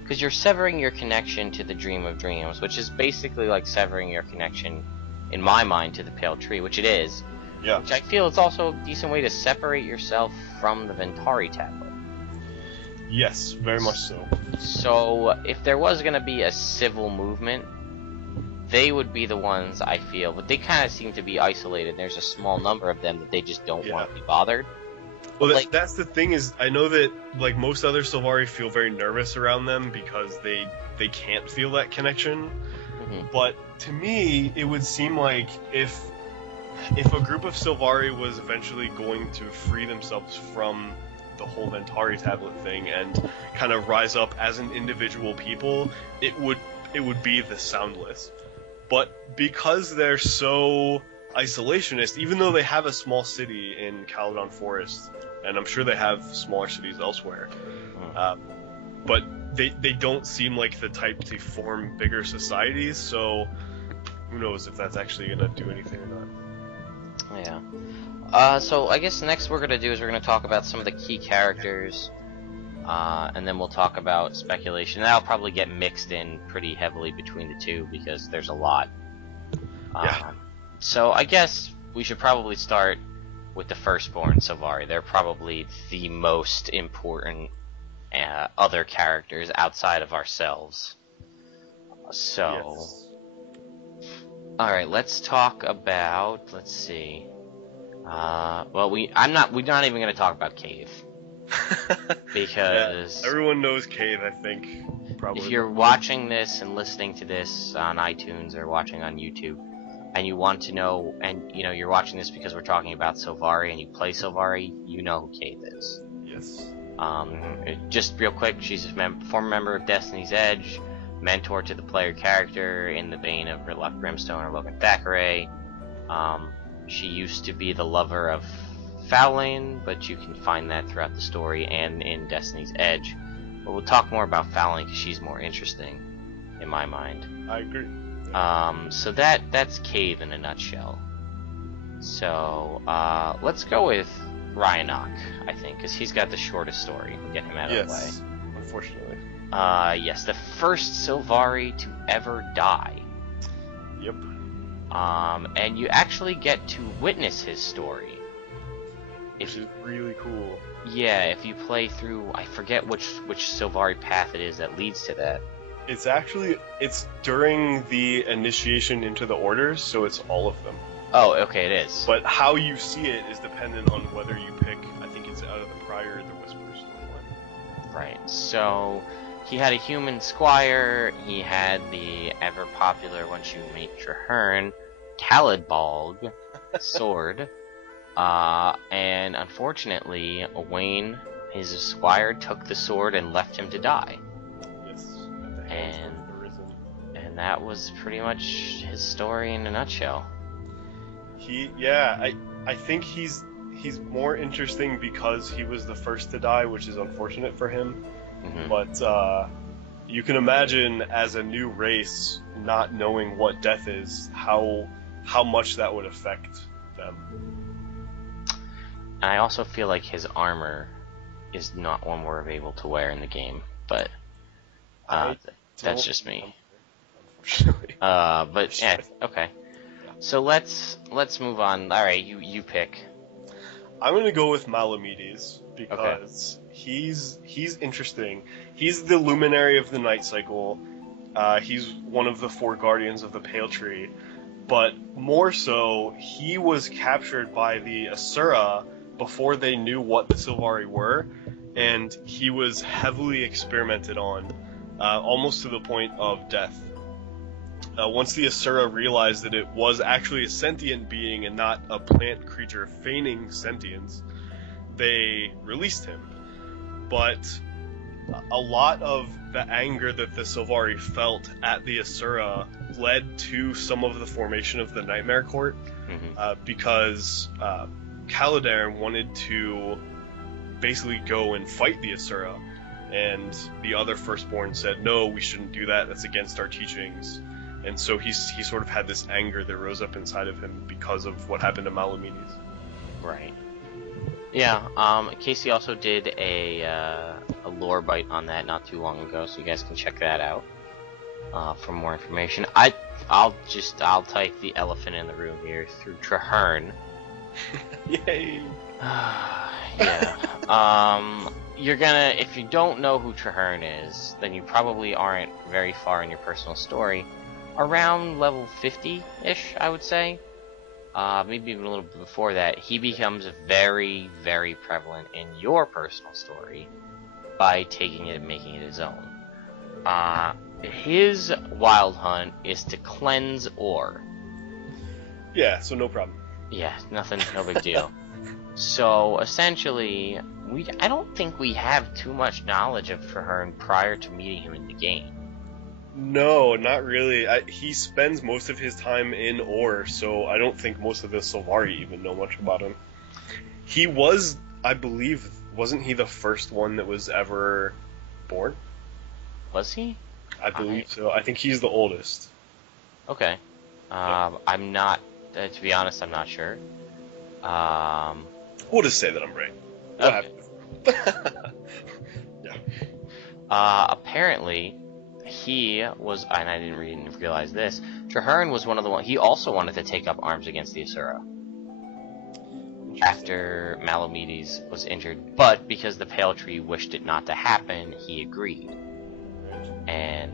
because you're severing your connection to the Dream of Dreams, which is basically like severing your connection, in my mind, to the Pale Tree, which it is. Yeah. Which I feel is also a decent way to separate yourself from the Ventari tablet. Yes, very much so. So, if there was going to be a civil movement, they would be the ones, I feel, but they kind of seem to be isolated. There's a small number of them that they just don't want to be bothered. Well, that's the thing is, I know that like most other Sylvari feel very nervous around them because they can't feel that connection. But to me, it would seem like if a group of Sylvari was eventually going to free themselves from the whole Ventari tablet thing and kind of rise up as an individual people, it would be the Soundless. But because they're so isolationist, even though they have a small city in Caledon Forest, and I'm sure they have smaller cities elsewhere, but they don't seem like the type to form bigger societies, so who knows if that's actually going to do anything or not. Yeah. So I guess next we're going to do is we're going to talk about some of the key characters, and then we'll talk about speculation. That'll probably get mixed in pretty heavily between the two because there's a lot. So I guess we should probably start with the Firstborn Sylvari. They're probably the most important other characters outside of ourselves. So, Yes. Alright, let's talk about, let's see. We're not even going to talk about Cave. Because everyone knows Cave, I think. Probably. If you're watching this and listening to this on iTunes or watching on YouTube, and you want to know, and you know you're watching this because we're talking about Sylvari and you play Sylvari, you know who Cave is. Yes. Just real quick, she's a former member of Destiny's Edge, mentor to the player character in the vein of Gridlock Brimstone or Logan Thackeray. She used to be the lover of Fowlane, but you can find that throughout the story and in Destiny's Edge. But we'll talk more about Fowlane because she's more interesting, in my mind. I agree. So that's Cave in a nutshell. So, let's go with Ryanok, I think, because he's got the shortest story. We'll get him out of the way. Unfortunately. Yes, the first Sylvari to ever die. Yep. And you actually get to witness his story. Which is really cool. Yeah, if you play through, I forget which Sylvari path it is that leads to that. It's during the initiation into the orders, so it's all of them. Oh, okay, it is. But how you see it is dependent on whether you pick, I think it's out of the Prior or the Whisperer storyline. Right, so he had a human squire, he had the ever-popular, once you meet Traherne, Caladbalg sword, and unfortunately, Owain, his squire, took the sword and left him to die. And that was pretty much his story in a nutshell. I think he's more interesting because he was the first to die, which is unfortunate for him. But you can imagine, as a new race, not knowing what death is, how much that would affect them. And I also feel like his armor is not one we're able to wear in the game, but that's just me. Unfortunately. But yeah, okay. So let's move on. All right, you pick. I'm gonna go with Malamides because he's interesting. He's the luminary of the night cycle. He's one of the 4 guardians of the Pale Tree, but more so, he was captured by the Asura before they knew what the Sylvari were, and he was heavily experimented on, almost to the point of death. Once the Asura realized that it was actually a sentient being and not a plant creature feigning sentience, they released him. But a lot of the anger that the Sylvari felt at the Asura led to some of the formation of the Nightmare Court, because Caladan wanted to basically go and fight the Asura, and the other Firstborn said, no, we shouldn't do that, that's against our teachings. And so he sort of had this anger that rose up inside of him because of what happened to Malamides. Right. Yeah, Kaysee also did a lore bite on that not too long ago, so you guys can check that out for more information. I'll take the elephant in the room here through Traherne. Yay! Yeah. You're gonna, if you don't know who Traherne is, then you probably aren't very far in your personal story. Around level 50-ish, I would say. Maybe even a little bit before that, he becomes very, very prevalent in your personal story by taking it and making it his own. His wild hunt is to cleanse ore. Yeah, so no problem. Yeah, nothing, no big deal. So essentially, I don't think we have too much knowledge of Traherne prior to meeting him in the game. No, not really. He spends most of his time in ore, so I don't think most of the Sylvari even know much about him. He was, I believe, wasn't he the first one that was ever born? Was he? I believe so. I think he's the oldest. Okay. I'm not, to be honest, I'm not sure. We'll just say that I'm right. Okay. Yeah. Apparently, he was, and I didn't realize this, Traherne was one of the ones, he also wanted to take up arms against the Asura after Malamides was injured, but because the Pale Tree wished it not to happen, he agreed. And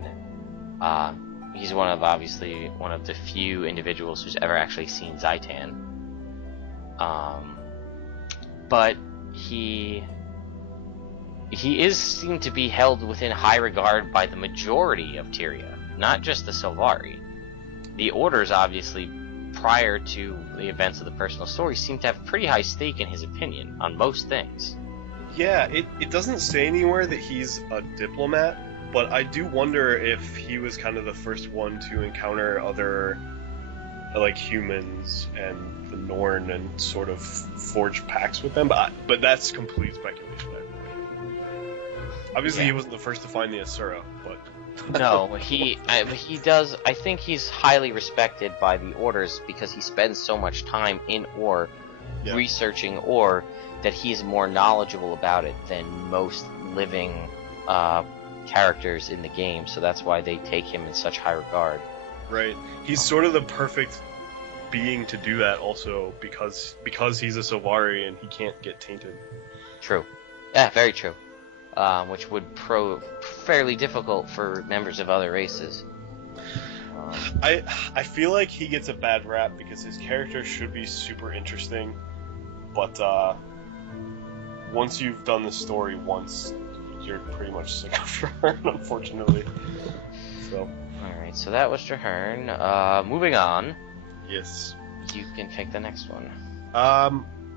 he's obviously one of the few individuals who's ever actually seen Zhaitan. But he is seen to be held within high regard by the majority of Tyria, not just the Sylvari. The Orders, obviously, prior to the events of the personal story, seem to have pretty high stake in his opinion on most things. Yeah, it doesn't say anywhere that he's a diplomat, but I do wonder if he was kind of the first one to encounter other, like, humans and the Norn and sort of forge pacts with them, but that's complete speculation. Obviously, He wasn't the first to find the Asura, but... No, he does... I think he's highly respected by the Orders because he spends so much time in ore, researching ore, that he's more knowledgeable about it than most living characters in the game, so that's why they take him in such high regard. Right. He's sort of the perfect being to do that also, because he's a Sylvari and he can't get tainted. True. Yeah, very true. Which would prove fairly difficult for members of other races. I feel like he gets a bad rap because his character should be super interesting, but once you've done the story once, you're pretty much sick of Traherne, unfortunately. So. Alright, so that was Traherne. Moving on. Yes. You can pick the next one.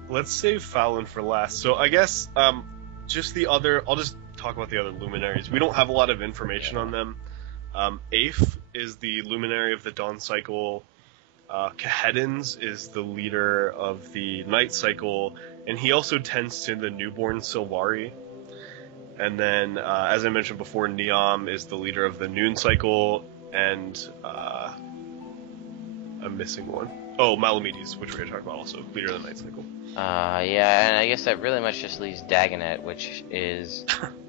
Let's save Fallon for last. So I guess, I'll just talk about the other luminaries. We don't have a lot of information on them. Aif is the luminary of the dawn cycle. Kahedans is the leader of the night cycle, and he also tends to the newborn Sylvari. And then, as I mentioned before, Niam is the leader of the Noon Cycle, and I'm missing one. Oh, Malamedes, which we're going to talk about also, leader of the Night Cycle. Yeah, and I guess that really much just leaves Dagonet, which is...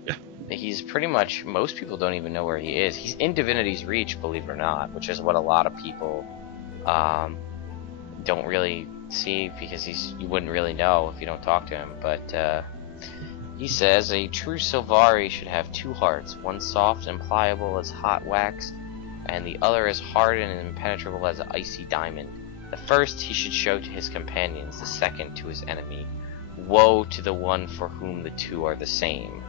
Yeah. He's pretty much... Most people don't even know where he is. He's in Divinity's Reach, believe it or not, which is what a lot of people don't really see, because you wouldn't really know if you don't talk to him, but... He says, a true Sylvari should have two hearts, one soft and pliable as hot wax, and the other as hardened and impenetrable as an icy diamond. The first he should show to his companions, the second to his enemy. Woe to the one for whom the two are the same.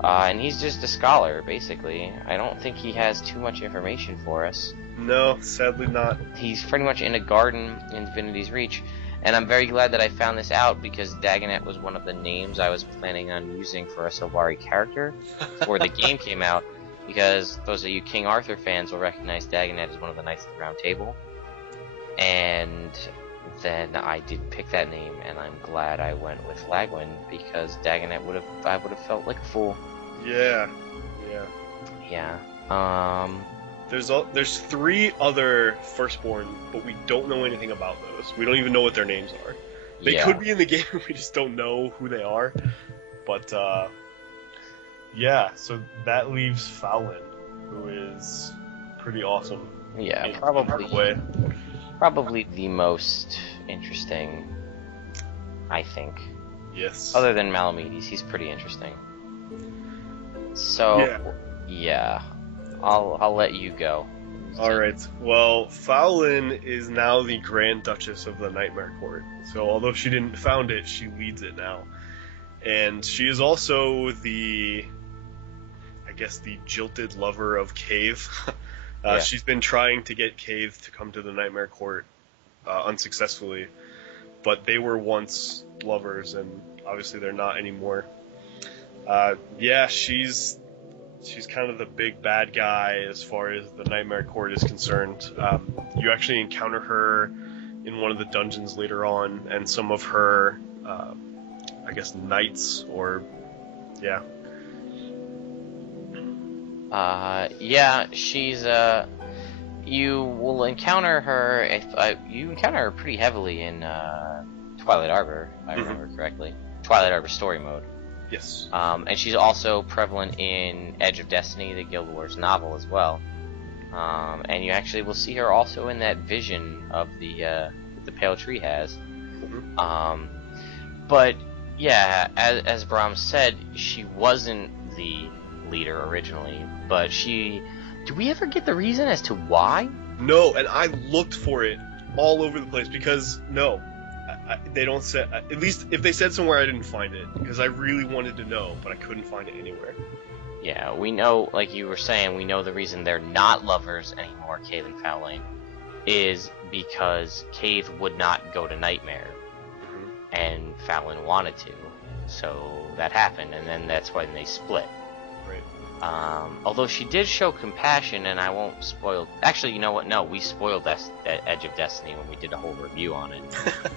And he's just a scholar, basically. I don't think he has too much information for us. No, sadly not. He's pretty much in a garden in Divinity's Reach. And I'm very glad that I found this out, because Dagonet was one of the names I was planning on using for a Sylvari character before the game came out, because those of you King Arthur fans will recognize Dagonet as one of the Knights of the Round Table. And then I did pick that name, and I'm glad I went with Lagwyn, because Dagonet I would have felt like a fool. Yeah. There's three other Firstborn, but we don't know anything about those. We don't even know what their names are. They could be in the game, we just don't know who they are. But, so that leaves Fallon, who is pretty awesome. Yeah, probably the most interesting, I think. Yes. Other than Malamedes, he's pretty interesting. So, yeah. I'll let you go. Alright, well, Fallon is now the Grand Duchess of the Nightmare Court. So although she didn't found it, she leads it now. And she is also the jilted lover of Cave. She's been trying to get Cave to come to the Nightmare Court unsuccessfully. But they were once lovers, and obviously they're not anymore. She's kind of the big bad guy as far as the Nightmare Court is concerned. You actually encounter her in one of the dungeons later on, and some of her, knights, or, yeah. She's, you will encounter her, you encounter her pretty heavily in, Twilight Arbor, if I remember correctly. Twilight Arbor story mode. Yes. And she's also prevalent in Edge of Destiny, the Guild Wars novel, as well. And you actually will see her also in that vision of the Pale Tree has. But yeah, as Bromms said, she wasn't the leader originally, but do we ever get the reason as to why? No, and I looked for it all over the place, because they don't say, at least if they said somewhere, I didn't find it, because I really wanted to know, but I couldn't find it anywhere. Yeah, we know, like you were saying, we know the reason they're not lovers anymore, Cave and Fallon, is because Cave would not go to Nightmare, and Fallon wanted to, so that happened, and then that's when they split. Right. Although she did show compassion, and I won't spoil... Actually, you know what? No, we spoiled that Edge of Destiny when we did a whole review on it.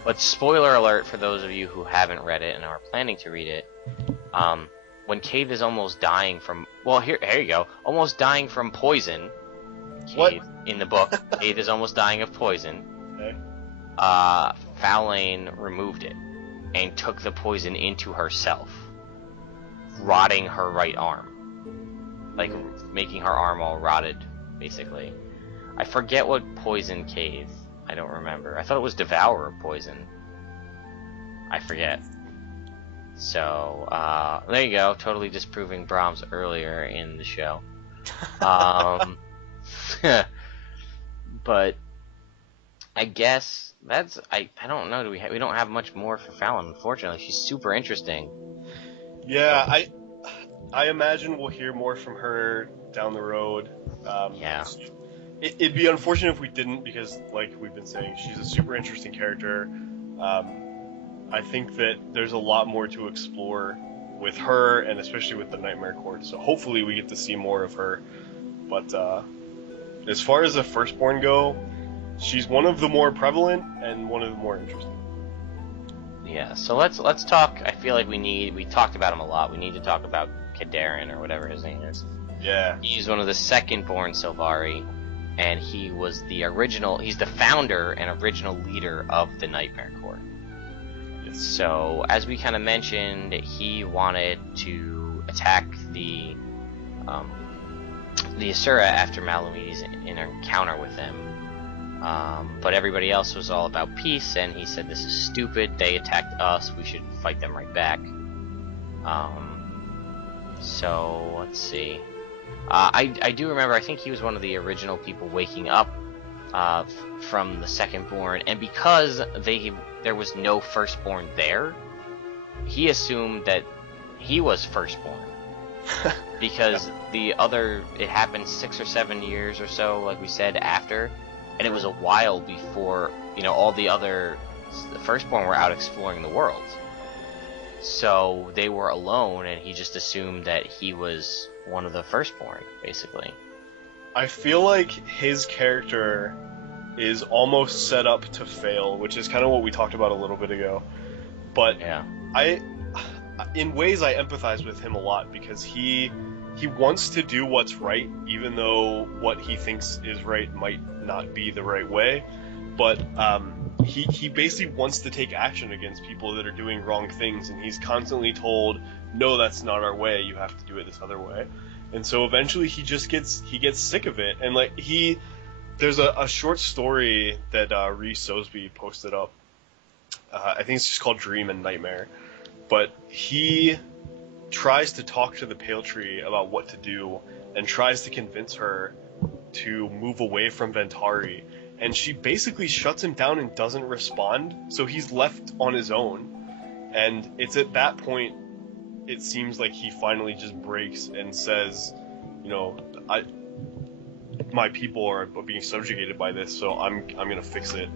But spoiler alert for those of you who haven't read it and are planning to read it. When Cave is almost dying from... Well, here you go. Almost dying from poison. Cave, in the book, Cave is almost dying of poison. Okay. Fallon removed it and took the poison into herself, rotting her right arm. Like, making her arm all rotted, basically. I forget what poison Cave. I don't remember. I thought it was Devourer poison. I forget. So, there you go. Totally disproving Bromms earlier in the show. But I guess that's... I don't know. We don't have much more for Fallon, unfortunately. She's super interesting. Yeah, I imagine we'll hear more from her down the road. Yeah. It'd be unfortunate if we didn't, because, like we've been saying, she's a super interesting character. I think that there's a lot more to explore with her, and especially with the Nightmare Court, so hopefully we get to see more of her. But as far as the Firstborn go, she's one of the more prevalent and one of the more interesting. Yeah, so let's talk. I feel like we talked about him a lot. We need to talk about Kaysee or whatever his name is. Yeah. He's one of the second-born Sylvari, and he was the original. He's the founder and original leader of the Nightmare Court. Yes. So, as we kind of mentioned, he wanted to attack the Asura after Malamudi's encounter with them. But everybody else was all about peace, and he said, this is stupid, they attacked us, we should fight them right back. So, let's see. I do remember, I think he was one of the original people waking up from the Secondborn, and because there was no Firstborn there, he assumed that he was Firstborn. Because it happened 6 or 7 years or so, like we said, after, and it was a while before, all the Firstborn were out exploring the world. So they were alone, and he just assumed that he was one of the Firstborn, basically. I feel like his character is almost set up to fail, which is kind of what we talked about a little bit ago. But yeah. In ways, I empathize with him a lot, because he wants to do what's right, even though what he thinks is right might not be the right way. But he basically wants to take action against people that are doing wrong things, and he's constantly told, no, that's not our way, you have to do it this other way. And so eventually he gets sick of it, and there's a short story that Reese Sosby posted up. I think it's just called Dream and Nightmare. But he tries to talk to the Pale Tree about what to do, and tries to convince her to move away from Ventari. And she basically shuts him down and doesn't respond, so he's left on his own. And it's at that point, it seems like he finally just breaks and says, my people are being subjugated by this, so I'm gonna fix it.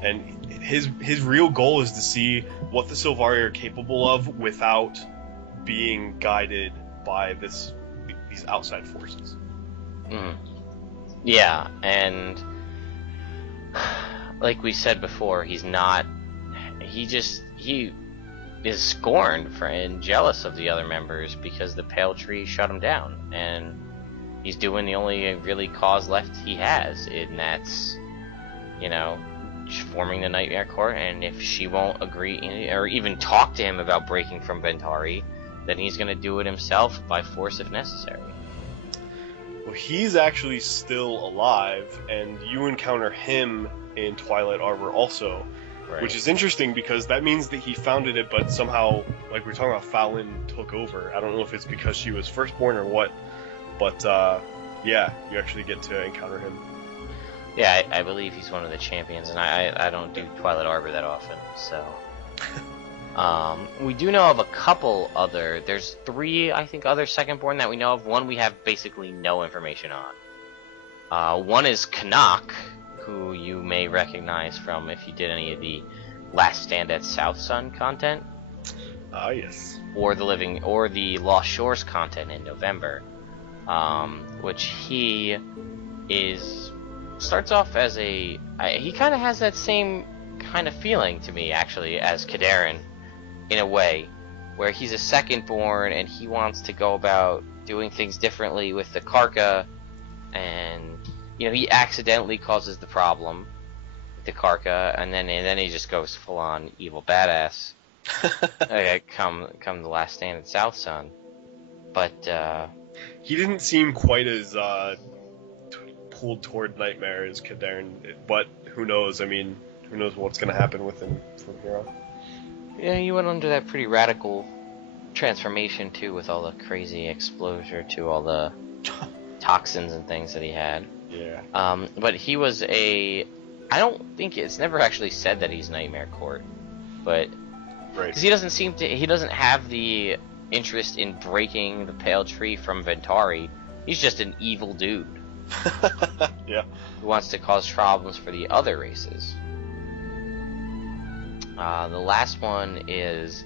And his real goal is to see what the Sylvari are capable of without being guided by these outside forces. Mm. Yeah, and like we said before, he is scorned and jealous of the other members because the Pale Tree shut him down, and he's doing the only really cause left he has, and that's, forming the Nightmare Court. And if she won't agree or even talk to him about breaking from Ventari, then he's going to do it himself by force if necessary. Well, he's actually still alive, and you encounter him in Twilight Arbor also, right. Which is interesting because that means that he founded it, but somehow, like we were talking about, Fallon took over. I don't know if it's because she was Firstborn or what, but yeah, you actually get to encounter him. Yeah, I believe he's one of the champions, and I don't do Twilight Arbor that often, so... we do know of a couple there's 3, I think, other Secondborn that we know of. One we have basically no information on. One is Canuck, who you may recognize from if you did any of the Last Stand at South Sun content. Yes. Or the Lost Shores content in November. Which he starts off as he kind of has that same kind of feeling to me, actually, as Kaysee, in a way, where he's a Secondborn and he wants to go about doing things differently with the Karka, and he accidentally causes the problem with the Karka, and then he just goes full on evil badass. Come the Last Stand at South Sun, but he didn't seem quite as pulled toward Nightmare as Kaysee, but who knows? I mean, who knows what's going to happen with him from here on. Yeah, you went under that pretty radical transformation, too, with all the crazy exposure to all the toxins and things that he had. Yeah. But he was I don't think it's never actually said that he's Nightmare Court, but... Right. Because he doesn't have the interest in breaking the Pale Tree from Ventari. He's just an evil dude. Yeah. Who wants to cause problems for the other races. The last one is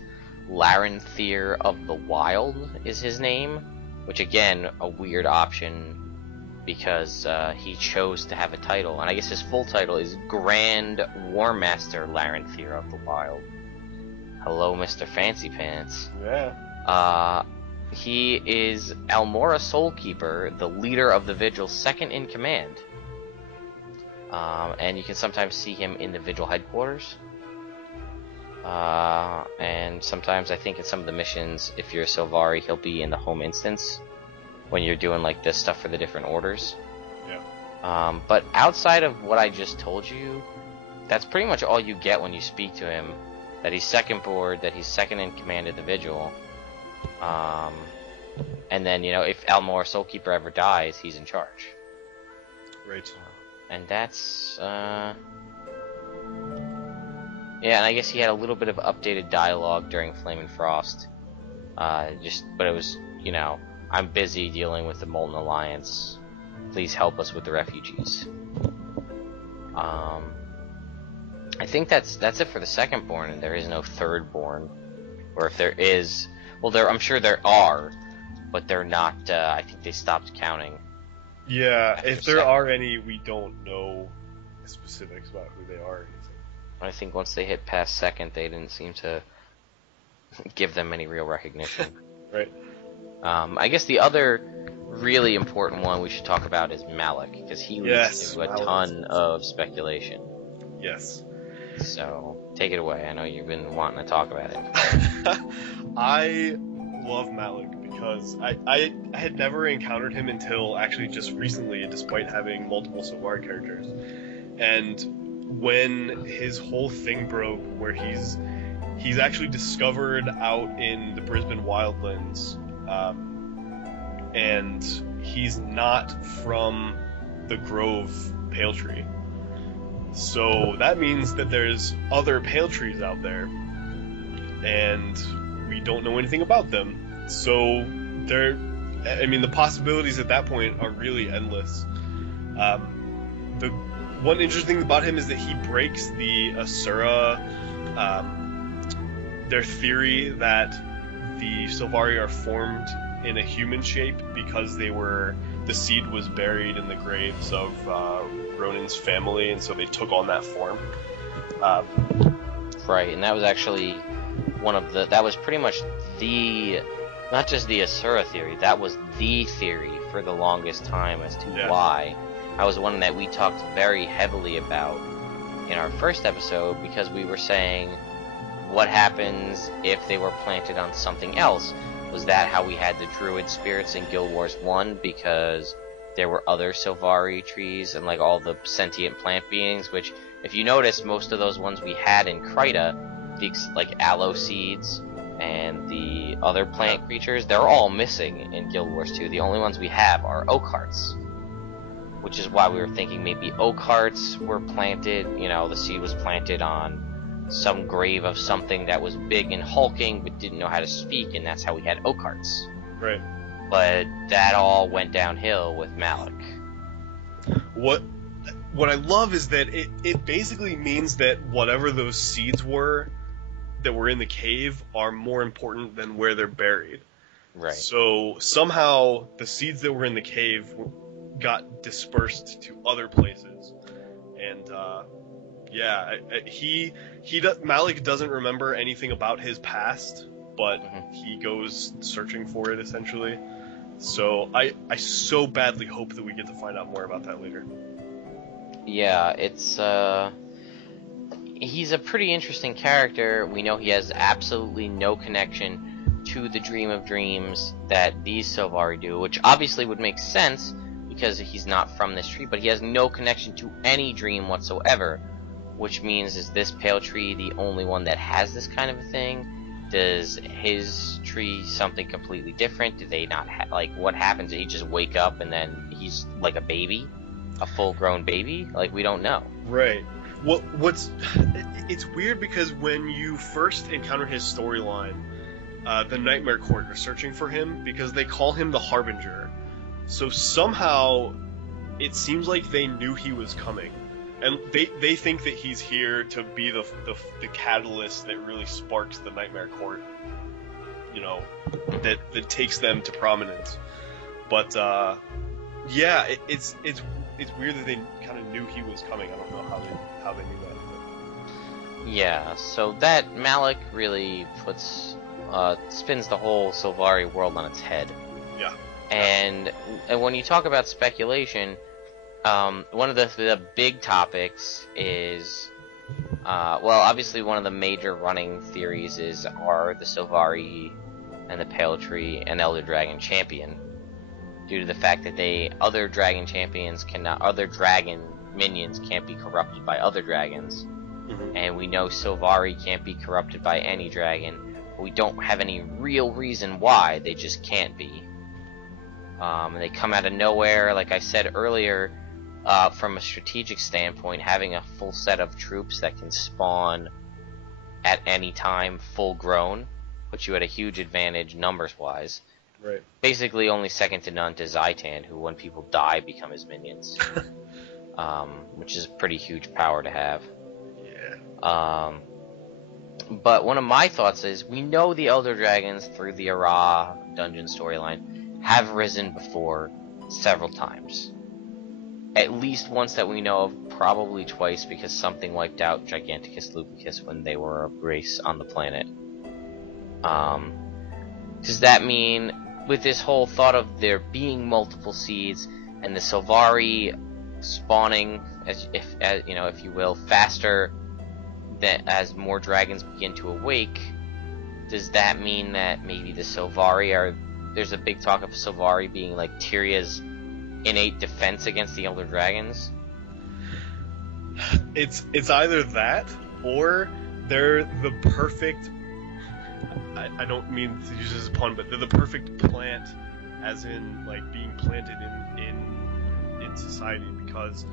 Larenthier of the Wild is his name, which again, a weird option because he chose to have a title, and I guess his full title is Grand War Master Larenthier of the Wild. Hello, Mr. Fancy Pants. Yeah. He is Almora Soulkeeper, the leader of the Vigil's second in command. And you can sometimes see him in the Vigil headquarters. And sometimes I think in some of the missions, if you're a Sylvari, he'll be in the home instance when you're doing like this stuff for the different orders. Yeah. But outside of what I just told you, that's pretty much all you get when you speak to him. That he's second board, that he's second in command of the Vigil. And then, you know, if Almora Soulkeeper ever dies, he's in charge. Right. And that's, yeah, and I guess he had a little bit of updated dialogue during Flame and Frost. But it was, you know, I'm busy dealing with the Molten Alliance. Please help us with the refugees. I think that's it for the second born, and there is no third born. Or if there is, well, I'm sure there are, but they're not. I think they stopped counting. Yeah, if there are any, we don't know the specifics about who they are. I think once they hit past second, they didn't seem to give them any real recognition. Right. I guess the other really important one we should talk about is Malik, because he leads to a ton of speculation. Yes. So, take it away. I know you've been wanting to talk about it. I love Malik because I had never encountered him until actually just recently, despite having multiple Sylvari characters. And when his whole thing broke, where he's actually discovered out in the Brisbane wildlands, and he's not from the Grove Pale Tree. So that means that there's other Pale Trees out there, and we don't know anything about them. So the possibilities at that point are really endless. The one interesting thing about him is that he breaks the Asura, their theory that the Sylvari are formed in a human shape because the seed was buried in the graves of Ronin's family, and so they took on that form. Right, and that was actually that was pretty much not just the Asura theory, that was the theory for the longest time as to why. That was one that we talked very heavily about in our first episode, because we were saying, what happens if they were planted on something else? Was that how we had the Druid spirits in Guild Wars 1, because there were other Sylvari trees and like all the sentient plant beings, which, if you notice, most of those ones we had in Kryta, like aloe seeds and the other plant creatures, they're all missing in Guild Wars 2. The only ones we have are oak hearts, which is why we were thinking maybe oak hearts were planted, you know, the seed was planted on some grave of something that was big and hulking but didn't know how to speak, and that's how we had oak hearts. Right. But that all went downhill with Malik. What I love is that it basically means that whatever those seeds were that were in the cave are more important than where they're buried. Right. So somehow the seeds that were in the cave got dispersed to other places, and Malik doesn't remember anything about his past, but he goes searching for it essentially. So I so badly hope that we get to find out more about that later. Yeah, it's he's a pretty interesting character. We know he has absolutely no connection to the Dream of Dreams that these Sylvari do, which obviously would make sense because he's not from this tree, but he has no connection to any dream whatsoever, which means, is this Pale Tree the only one that has this kind of a thing? Does his tree something completely different? Do they not what happens? Did he just wake up and then he's like a baby? A full-grown baby? Like, we don't know. Right. Well, it's weird because when you first encounter his storyline, the Nightmare Court are searching for him because they call him the Harbinger. So somehow it seems like they knew he was coming. And they think that he's here to be the catalyst that really sparks the Nightmare Court, you know, that takes them to prominence. But it's weird that they kind of knew he was coming. I don't know how they knew that. Yeah, so that Malik really spins the whole Sylvari world on its head. Yeah. And when you talk about speculation, one of the big topics is, well, obviously one of the major running theories are the Sylvari and the Pale Tree and Elder Dragon champion, due to the fact that other dragon minions can't be corrupted by other dragons. Mm-hmm. And we know Sylvari can't be corrupted by any dragon. We don't have any real reason why, they just can't be. They come out of nowhere, like I said earlier, from a strategic standpoint, having a full set of troops that can spawn at any time full grown puts you at a huge advantage numbers-wise. Right. Basically, only second to none to Zaitan, who when people die become his minions. Which is a pretty huge power to have. But one of my thoughts is, we know the Elder Dragons through the Ara dungeon storyline have risen before several times. At least once that we know of, probably twice, because something wiped out Giganticus Lupicus when they were a race on the planet. Does that mean, with this whole thought of there being multiple seeds and the Sylvari spawning, if you will, faster as more dragons begin to awake, does that mean that maybe the Sylvari there's a big talk of Sylvari being like Tyria's innate defense against the Elder Dragons? It's either that, or they're the perfect, I don't mean to use this as a pun, but they're the perfect plant, as in like being planted in society, because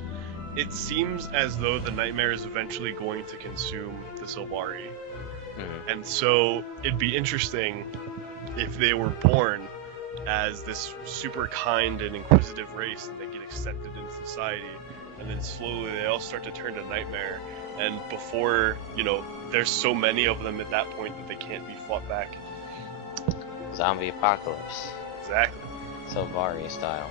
it seems as though the nightmare is eventually going to consume the Sylvari. Mm-hmm. And so it'd be interesting if they were born as this super kind and inquisitive race, and they get accepted into society, and then slowly they all start to turn to nightmare, and before, there's so many of them at that point that they can't be fought back. Zombie apocalypse. Exactly. Sylvari style.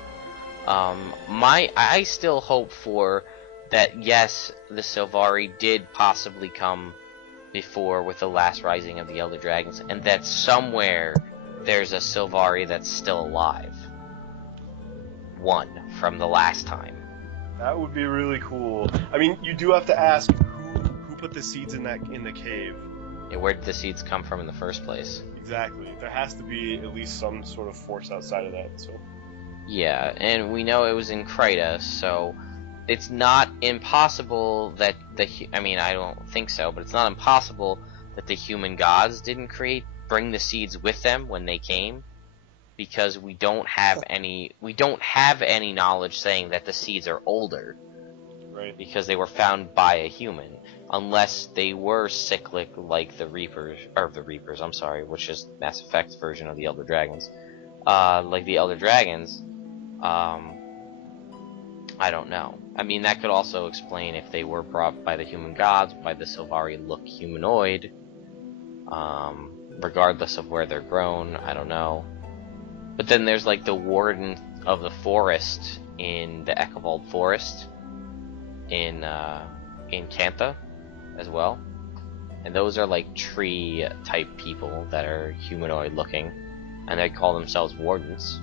I still hope for that, yes, the Sylvari did possibly come before with the last rising of the Elder Dragons, and that somewhere there's a Sylvari that's still alive. One from the last time. That would be really cool. I mean, you do have to ask who put the seeds in the cave. Yeah, where did the seeds come from in the first place? Exactly. There has to be at least some sort of force outside of that. So. Yeah, and we know it was in Krita, so it's not impossible that I don't think so, but it's not impossible that the human gods didn't bring the seeds with them when they came, because we don't have any knowledge saying that the seeds are older, right? Because they were found by a human, unless they were cyclic like the Reapers, which is Mass Effect's version of the Elder Dragons. Like the Elder Dragons, I don't know. I mean, that could also explain if they were brought by the human gods, why the Sylvari look humanoid, regardless of where they're grown. I don't know. But then there's like the warden of the forest in the Echevald Forest in Cantha as well, and those are like tree type people that are humanoid looking, and they call themselves wardens.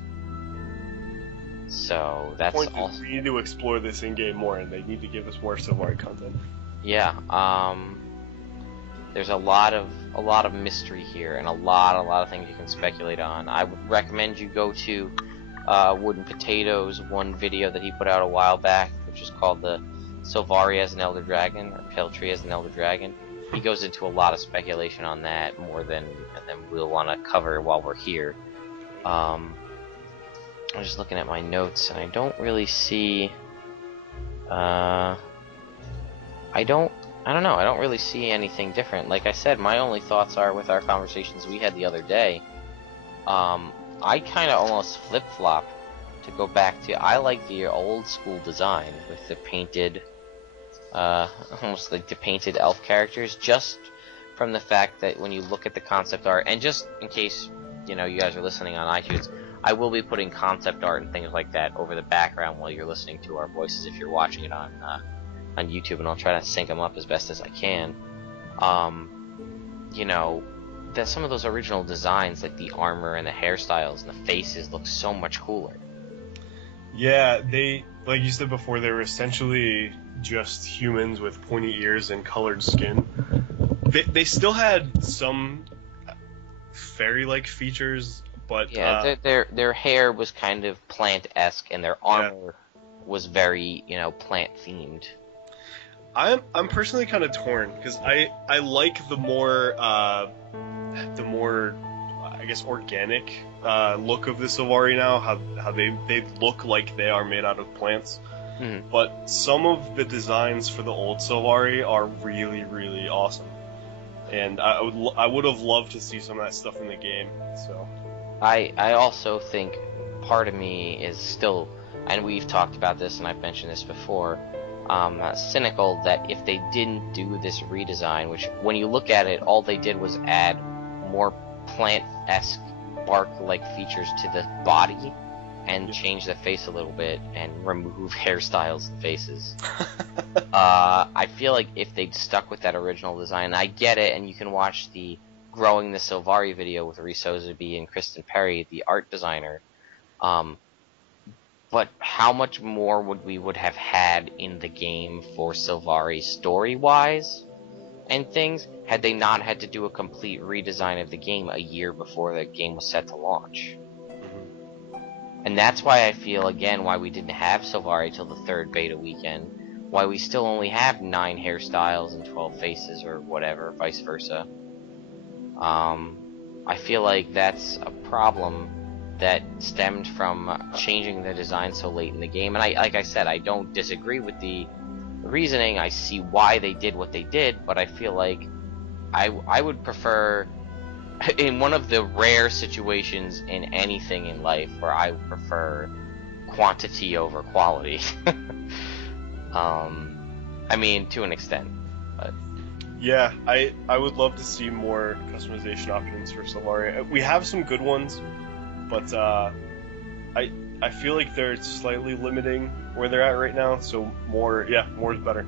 So that's also, we need to explore this in game more, and they need to give us more Sylvari content. Yeah, there's a lot of mystery here, and a lot of things you can speculate on. I would recommend you go to Wooden Potatoes one video that he put out a while back, which is called the Sylvari as an Elder Dragon, or Pale Tree as an Elder Dragon. He goes into a lot of speculation on that, more than we'll want to cover while we're here. I'm just looking at my notes, and I don't really see. I don't really see anything different. Like I said, my only thoughts are with our conversations we had the other day. I kind of almost flip-flop to go back to. I like the old school design with the painted, almost like the painted elf characters, just from the fact that when you look at the concept art, and just in case you guys are listening on iTunes, I will be putting concept art and things like that over the background while you're listening to our voices if you're watching it on YouTube, and I'll try to sync them up as best as I can. You know, that some of those original designs, like the armor and the hairstyles and the faces, look so much cooler. Yeah, they, like you said before, they were essentially just humans with pointy ears and colored skin. They still had some fairy-like features, but yeah, their hair was kind of plant-esque, and their armor was very, you know, plant-themed. I'm personally kind of torn because I like the more I guess organic look of the Sylvari now. How they look like they are made out of plants. Mm-hmm. But some of the designs for the old Sylvari are really, really awesome, and I would have loved to see some of that stuff in the game. So I also think part of me is still, and we've talked about this and I've mentioned this before, cynical that if they didn't do this redesign, which when you look at it, all they did was add more plant-esque bark-like features to the body and change the face a little bit and remove hairstyles and faces. I feel like if they'd stuck with that original design, I get it, and you can watch the Growing the Sylvari video with Reese Ozaby and Kristen Perry, the art designer. But how much more would have had in the game for Sylvari story-wise and things had they not had to do a complete redesign of the game a year before the game was set to launch? And that's why I feel, again, why we didn't have Sylvari till the 3rd beta weekend, why we still only have 9 hairstyles and 12 faces or whatever, vice versa. I feel like that's a problem that stemmed from changing the design so late in the game. And like I said, I don't disagree with the reasoning. I see why they did what they did, but I feel like I would prefer, in one of the rare situations in anything in life where I prefer quantity over quality. I mean, to an extent, but yeah, I would love to see more customization options for Sylvari. We have some good ones, but I feel like they're slightly limiting where they're at right now. So more is better.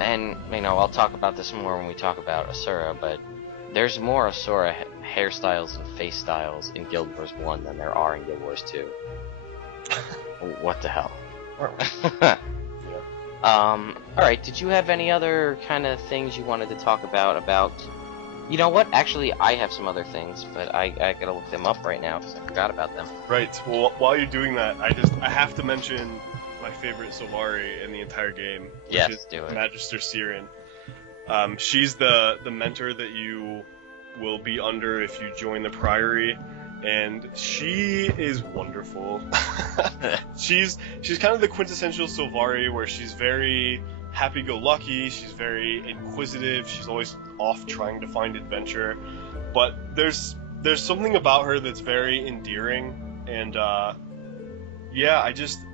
And you know, I'll talk about this more when we talk about Asura, but there's more Asura hairstyles and face styles in Guild Wars 1 than there are in Guild Wars 2. What the hell? Alright, did you have any other kind of things you wanted to talk about... You know what? Actually, I have some other things, but I gotta look them up right now because I forgot about them. Right. Well, while you're doing that, I have to mention my favorite Sylvari in the entire game. Yes, which is do it. Magister Siren. She's the mentor that you will be under if you join the Priory, and she is wonderful. she's kind of the quintessential Sylvari, where she's very happy-go-lucky, she's very inquisitive, she's always off trying to find adventure, but there's something about her that's very endearing, and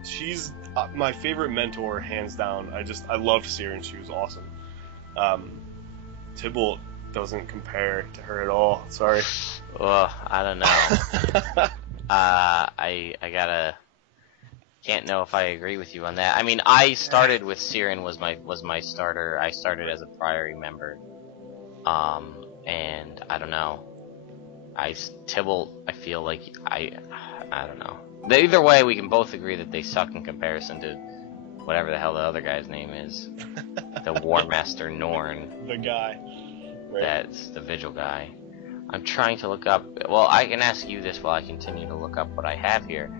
she's my favorite mentor, hands down. I loved Siren, she was awesome. Tybalt doesn't compare to her at all. Sorry. Well, I don't know. I can't know if I agree with you on that. I mean, I started with Siren was my starter. I started as a Priory member. And I don't know. Tybalt, I feel like I don't know. Either way, we can both agree that they suck in comparison to whatever the hell the other guy's name is. The War Master Norn. The guy. Right. That's the Vigil guy. I'm trying to look up... Well, I can ask you this while I continue to look up what I have here.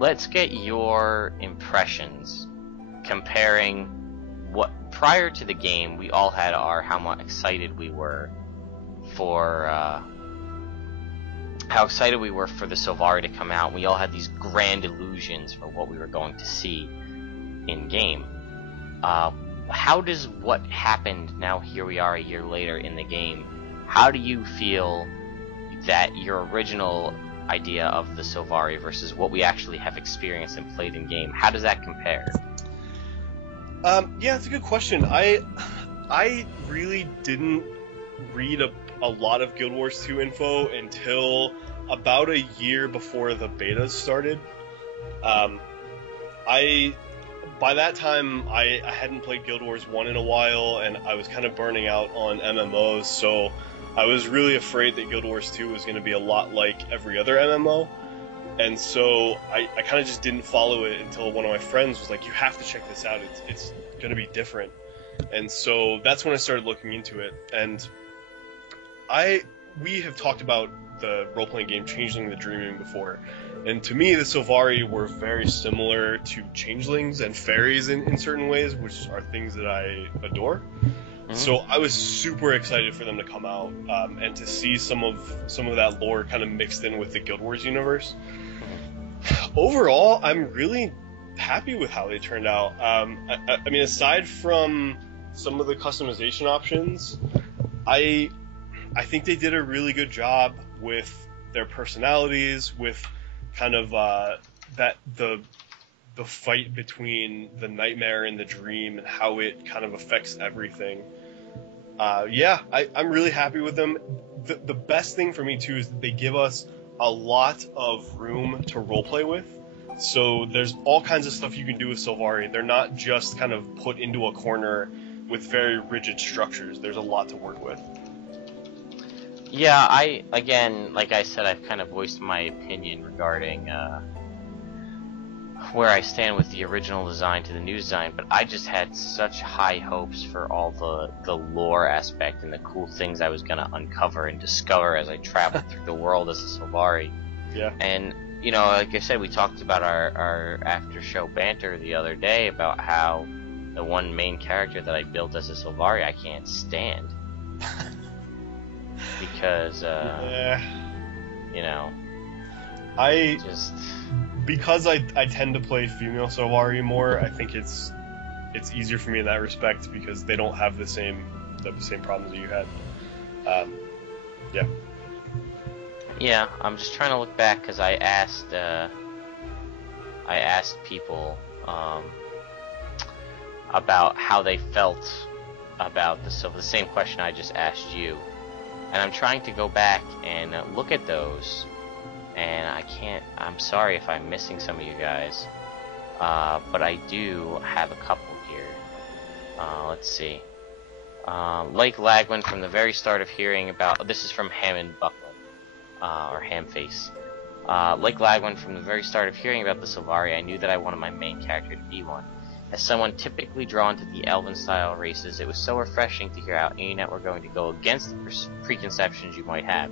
Let's get your impressions comparing what... Prior to the game, we all had how much excited we were for... how excited we were for the Sylvari to come out. We all had these grand illusions for what we were going to see in-game. How does what happened, now here we are a year later in the game, how do you feel that your original idea of the Sylvari versus what we actually have experienced and played in-game, how does that compare? Yeah, it's a good question. I really didn't read a lot of Guild Wars 2 info until about a year before the beta started. by that time, I hadn't played Guild Wars 1 in a while, and I was kind of burning out on MMOs, so I was really afraid that Guild Wars 2 was going to be a lot like every other MMO. And so I kind of just didn't follow it until one of my friends was like, you have to check this out, it's going to be different. And so that's when I started looking into it. And we have talked about the role-playing game Changeling the Dreaming before. And to me, the Sylvari were very similar to changelings and fairies in certain ways, which are things that I adore. Mm-hmm. So I was super excited for them to come out and to see some of that lore kind of mixed in with the Guild Wars universe. Overall, I'm really happy with how they turned out. I mean, aside from some of the customization options, I think they did a really good job with their personalities, with kind of that the fight between the nightmare and the dream and how it kind of affects everything. I'm really happy with them. The best thing for me too is that they give us a lot of room to roleplay with. So there's all kinds of stuff you can do with Sylvari. They're not just kind of put into a corner with very rigid structures. There's a lot to work with. Yeah, again, like I said, I've kind of voiced my opinion regarding where I stand with the original design to the new design, but I just had such high hopes for all the lore aspect and the cool things I was going to uncover and discover as I traveled through the world as a Sylvari. Yeah. And, you know, like I said, we talked about our after-show banter the other day about how the one main character that I built as a Sylvari I can't stand. Because, you know, because I tend to play female Sylvari more, I think it's easier for me in that respect because they don't have the same problems that you had. Yeah, I'm just trying to look back because I asked people about how they felt about the same question I just asked you, and I'm trying to go back and look at those. And I can't, I'm sorry if I'm missing some of you guys, but I do have a couple here. Let's see. Like Lagwyn, from the very start of hearing about, this is from Hammond Buckland, or Hamface. Like Lagwyn, from the very start of hearing about the Sylvari, I knew that I wanted my main character to be one. As someone typically drawn to the elven-style races, it was so refreshing to hear how ANET were going to go against the preconceptions you might have.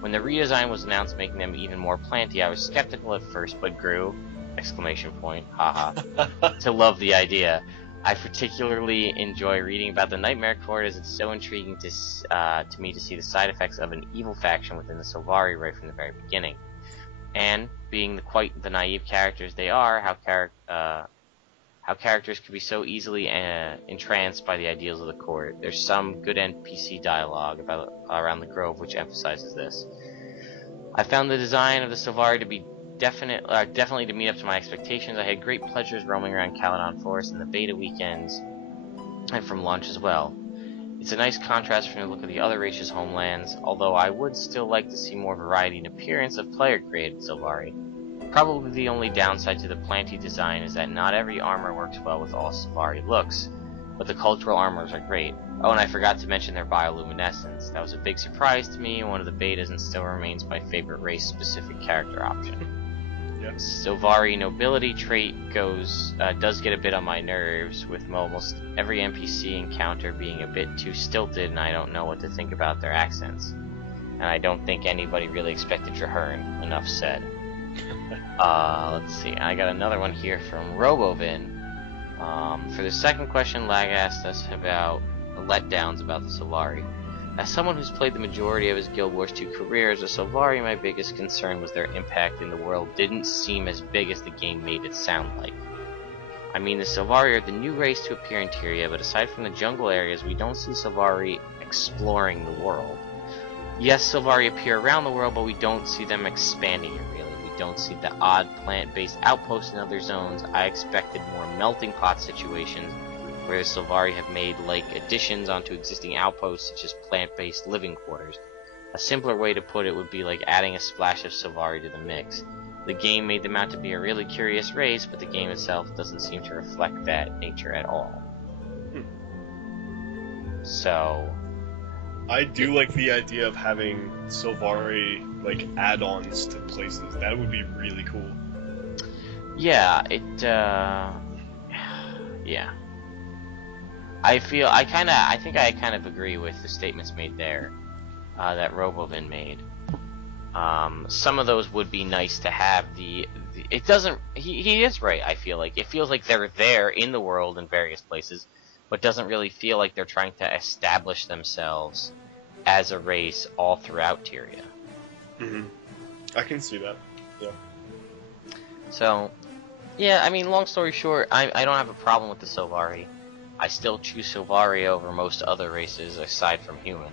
When the redesign was announced making them even more planty, I was skeptical at first, but grew, ! Haha, to love the idea. I particularly enjoy reading about the Nightmare Court, as it's so intriguing to me to see the side effects of an evil faction within the Sylvari right from the very beginning. And, being quite the naive characters they are, how characters could be so easily entranced by the ideals of the court. There's some good NPC dialogue around the Grove which emphasizes this. I found the design of the Sylvari to be definitely to meet up to my expectations. I had great pleasures roaming around Caledon Forest in the beta weekends and from launch as well. It's a nice contrast from the look of the other races' homelands, although I would still like to see more variety and appearance of player-created Sylvari. Probably the only downside to the planty design is that not every armor works well with all Sylvari looks, but the cultural armors are great. Oh, and I forgot to mention their bioluminescence. That was a big surprise to me, one of the betas, and still remains my favorite race-specific character option. Yep. Sylvari nobility trait does get a bit on my nerves, with almost every NPC encounter being a bit too stilted, and I don't know what to think about their accents. And I don't think anybody really expected Traherne, enough said. Let's see, I got another one here from Robovin. For the second question, Lag asked us about the letdowns about the Sylvari. As someone who's played the majority of his Guild Wars 2 career as a Sylvari, my biggest concern was their impact in the world didn't seem as big as the game made it sound like. I mean, the Sylvari are the new race to appear in Tyria, but aside from the jungle areas, we don't see Sylvari exploring the world. Yes, Sylvari appear around the world, but we don't see them expanding it really. We don't see the odd plant-based outposts in other zones. I expected more melting pot situations, where the Sylvari have made like additions onto existing outposts such as plant-based living quarters. A simpler way to put it would be like adding a splash of Sylvari to the mix. The game made them out to be a really curious race, but the game itself doesn't seem to reflect that nature at all. So... I do like the idea of having Sylvari, like, add-ons to places. That would be really cool. Yeah, yeah. I think I kind of agree with the statements made there, that Robovin made. Some of those would be nice to have. It doesn't, he is right, I feel like. It feels like they're there in the world in various places, but doesn't really feel like they're trying to establish themselves as a race all throughout Tyria. I can see that, yeah. So, yeah, I mean, long story short, I don't have a problem with the Sylvari. I still choose Sylvari over most other races aside from human.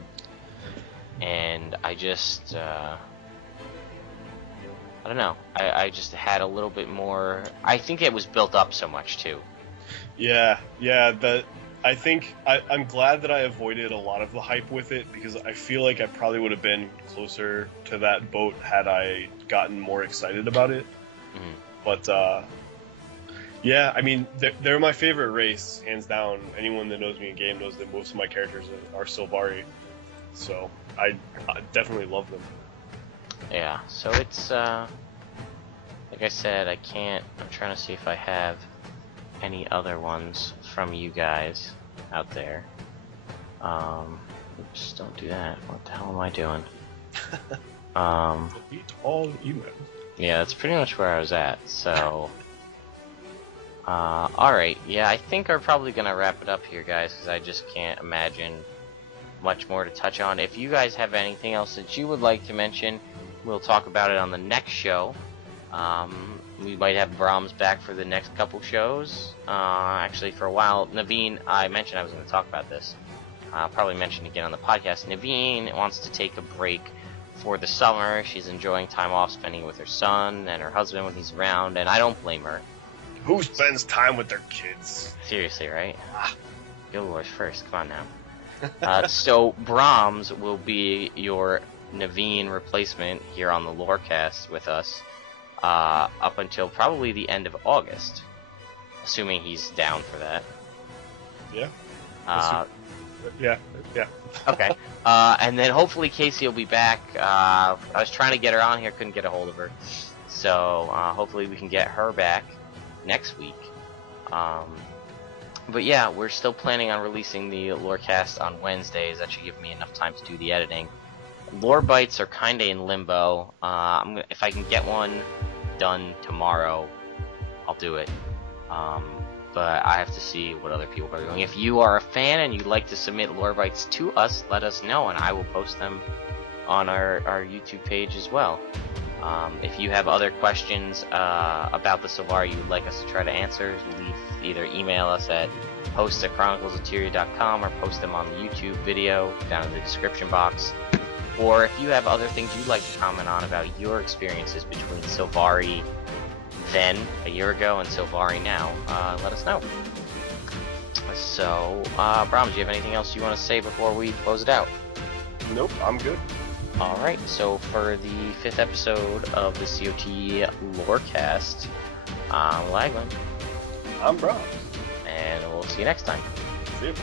And I just, I don't know. I just had a little bit more... I think it was built up so much, too. Yeah, I think I'm glad that I avoided a lot of the hype with it, because I feel like I probably would have been closer to that boat had I gotten more excited about it. But, yeah, I mean, they're my favorite race, hands down. Anyone that knows me in game knows that most of my characters are Sylvari, so I definitely love them. Yeah, so it's, like I said, I'm trying to see if I have any other ones from you guys out there. Oops, don't do that. What the hell am I doing? Delete all emails. Yeah, that's pretty much where I was at, so... alright, yeah, I think we're probably gonna wrap it up here, guys, because I just can't imagine much more to touch on. If you guys have anything else that you would like to mention, we'll talk about it on the next show. We might have Bromms back for the next couple shows. Actually, for a while, Naveen, I mentioned I was going to talk about this. I'll probably mention again on the podcast. Naveen wants to take a break for the summer. She's enjoying time off spending with her son and her husband when he's around, and I don't blame her. Who spends time with their kids? Seriously, right? Guild Wars first, come on now. So Bromms will be your Naveen replacement here on the Lorecast with us up until probably the end of August, assuming he's down for that. Yeah. Yeah. Okay. And then hopefully Kaysee will be back. I was trying to get her on here, couldn't get a hold of her. So hopefully we can get her back next week. But yeah, we're still planning on releasing the Lorecast on Wednesdays. That should give me enough time to do the editing. Lore bites are kinda in limbo. If I can get one done tomorrow, I'll do it. But I have to see what other people are doing. If you are a fan and you'd like to submit lore bites to us, let us know, and I will post them on our YouTube page as well. If you have other questions about the Sylvari you would like us to try to answer, either email us at hosts@chroniclesoftyria.com or post them on the YouTube video down in the description box. Or if you have other things you'd like to comment on about your experiences between Sylvari then, a year ago, and Sylvari now, let us know. So, Bromms, do you have anything else you want to say before we close it out? Nope, I'm good. Alright, so for the 5th episode of the CoT Lorecast, I'm Lagwyn. I'm Bromms. And we'll see you next time. See you.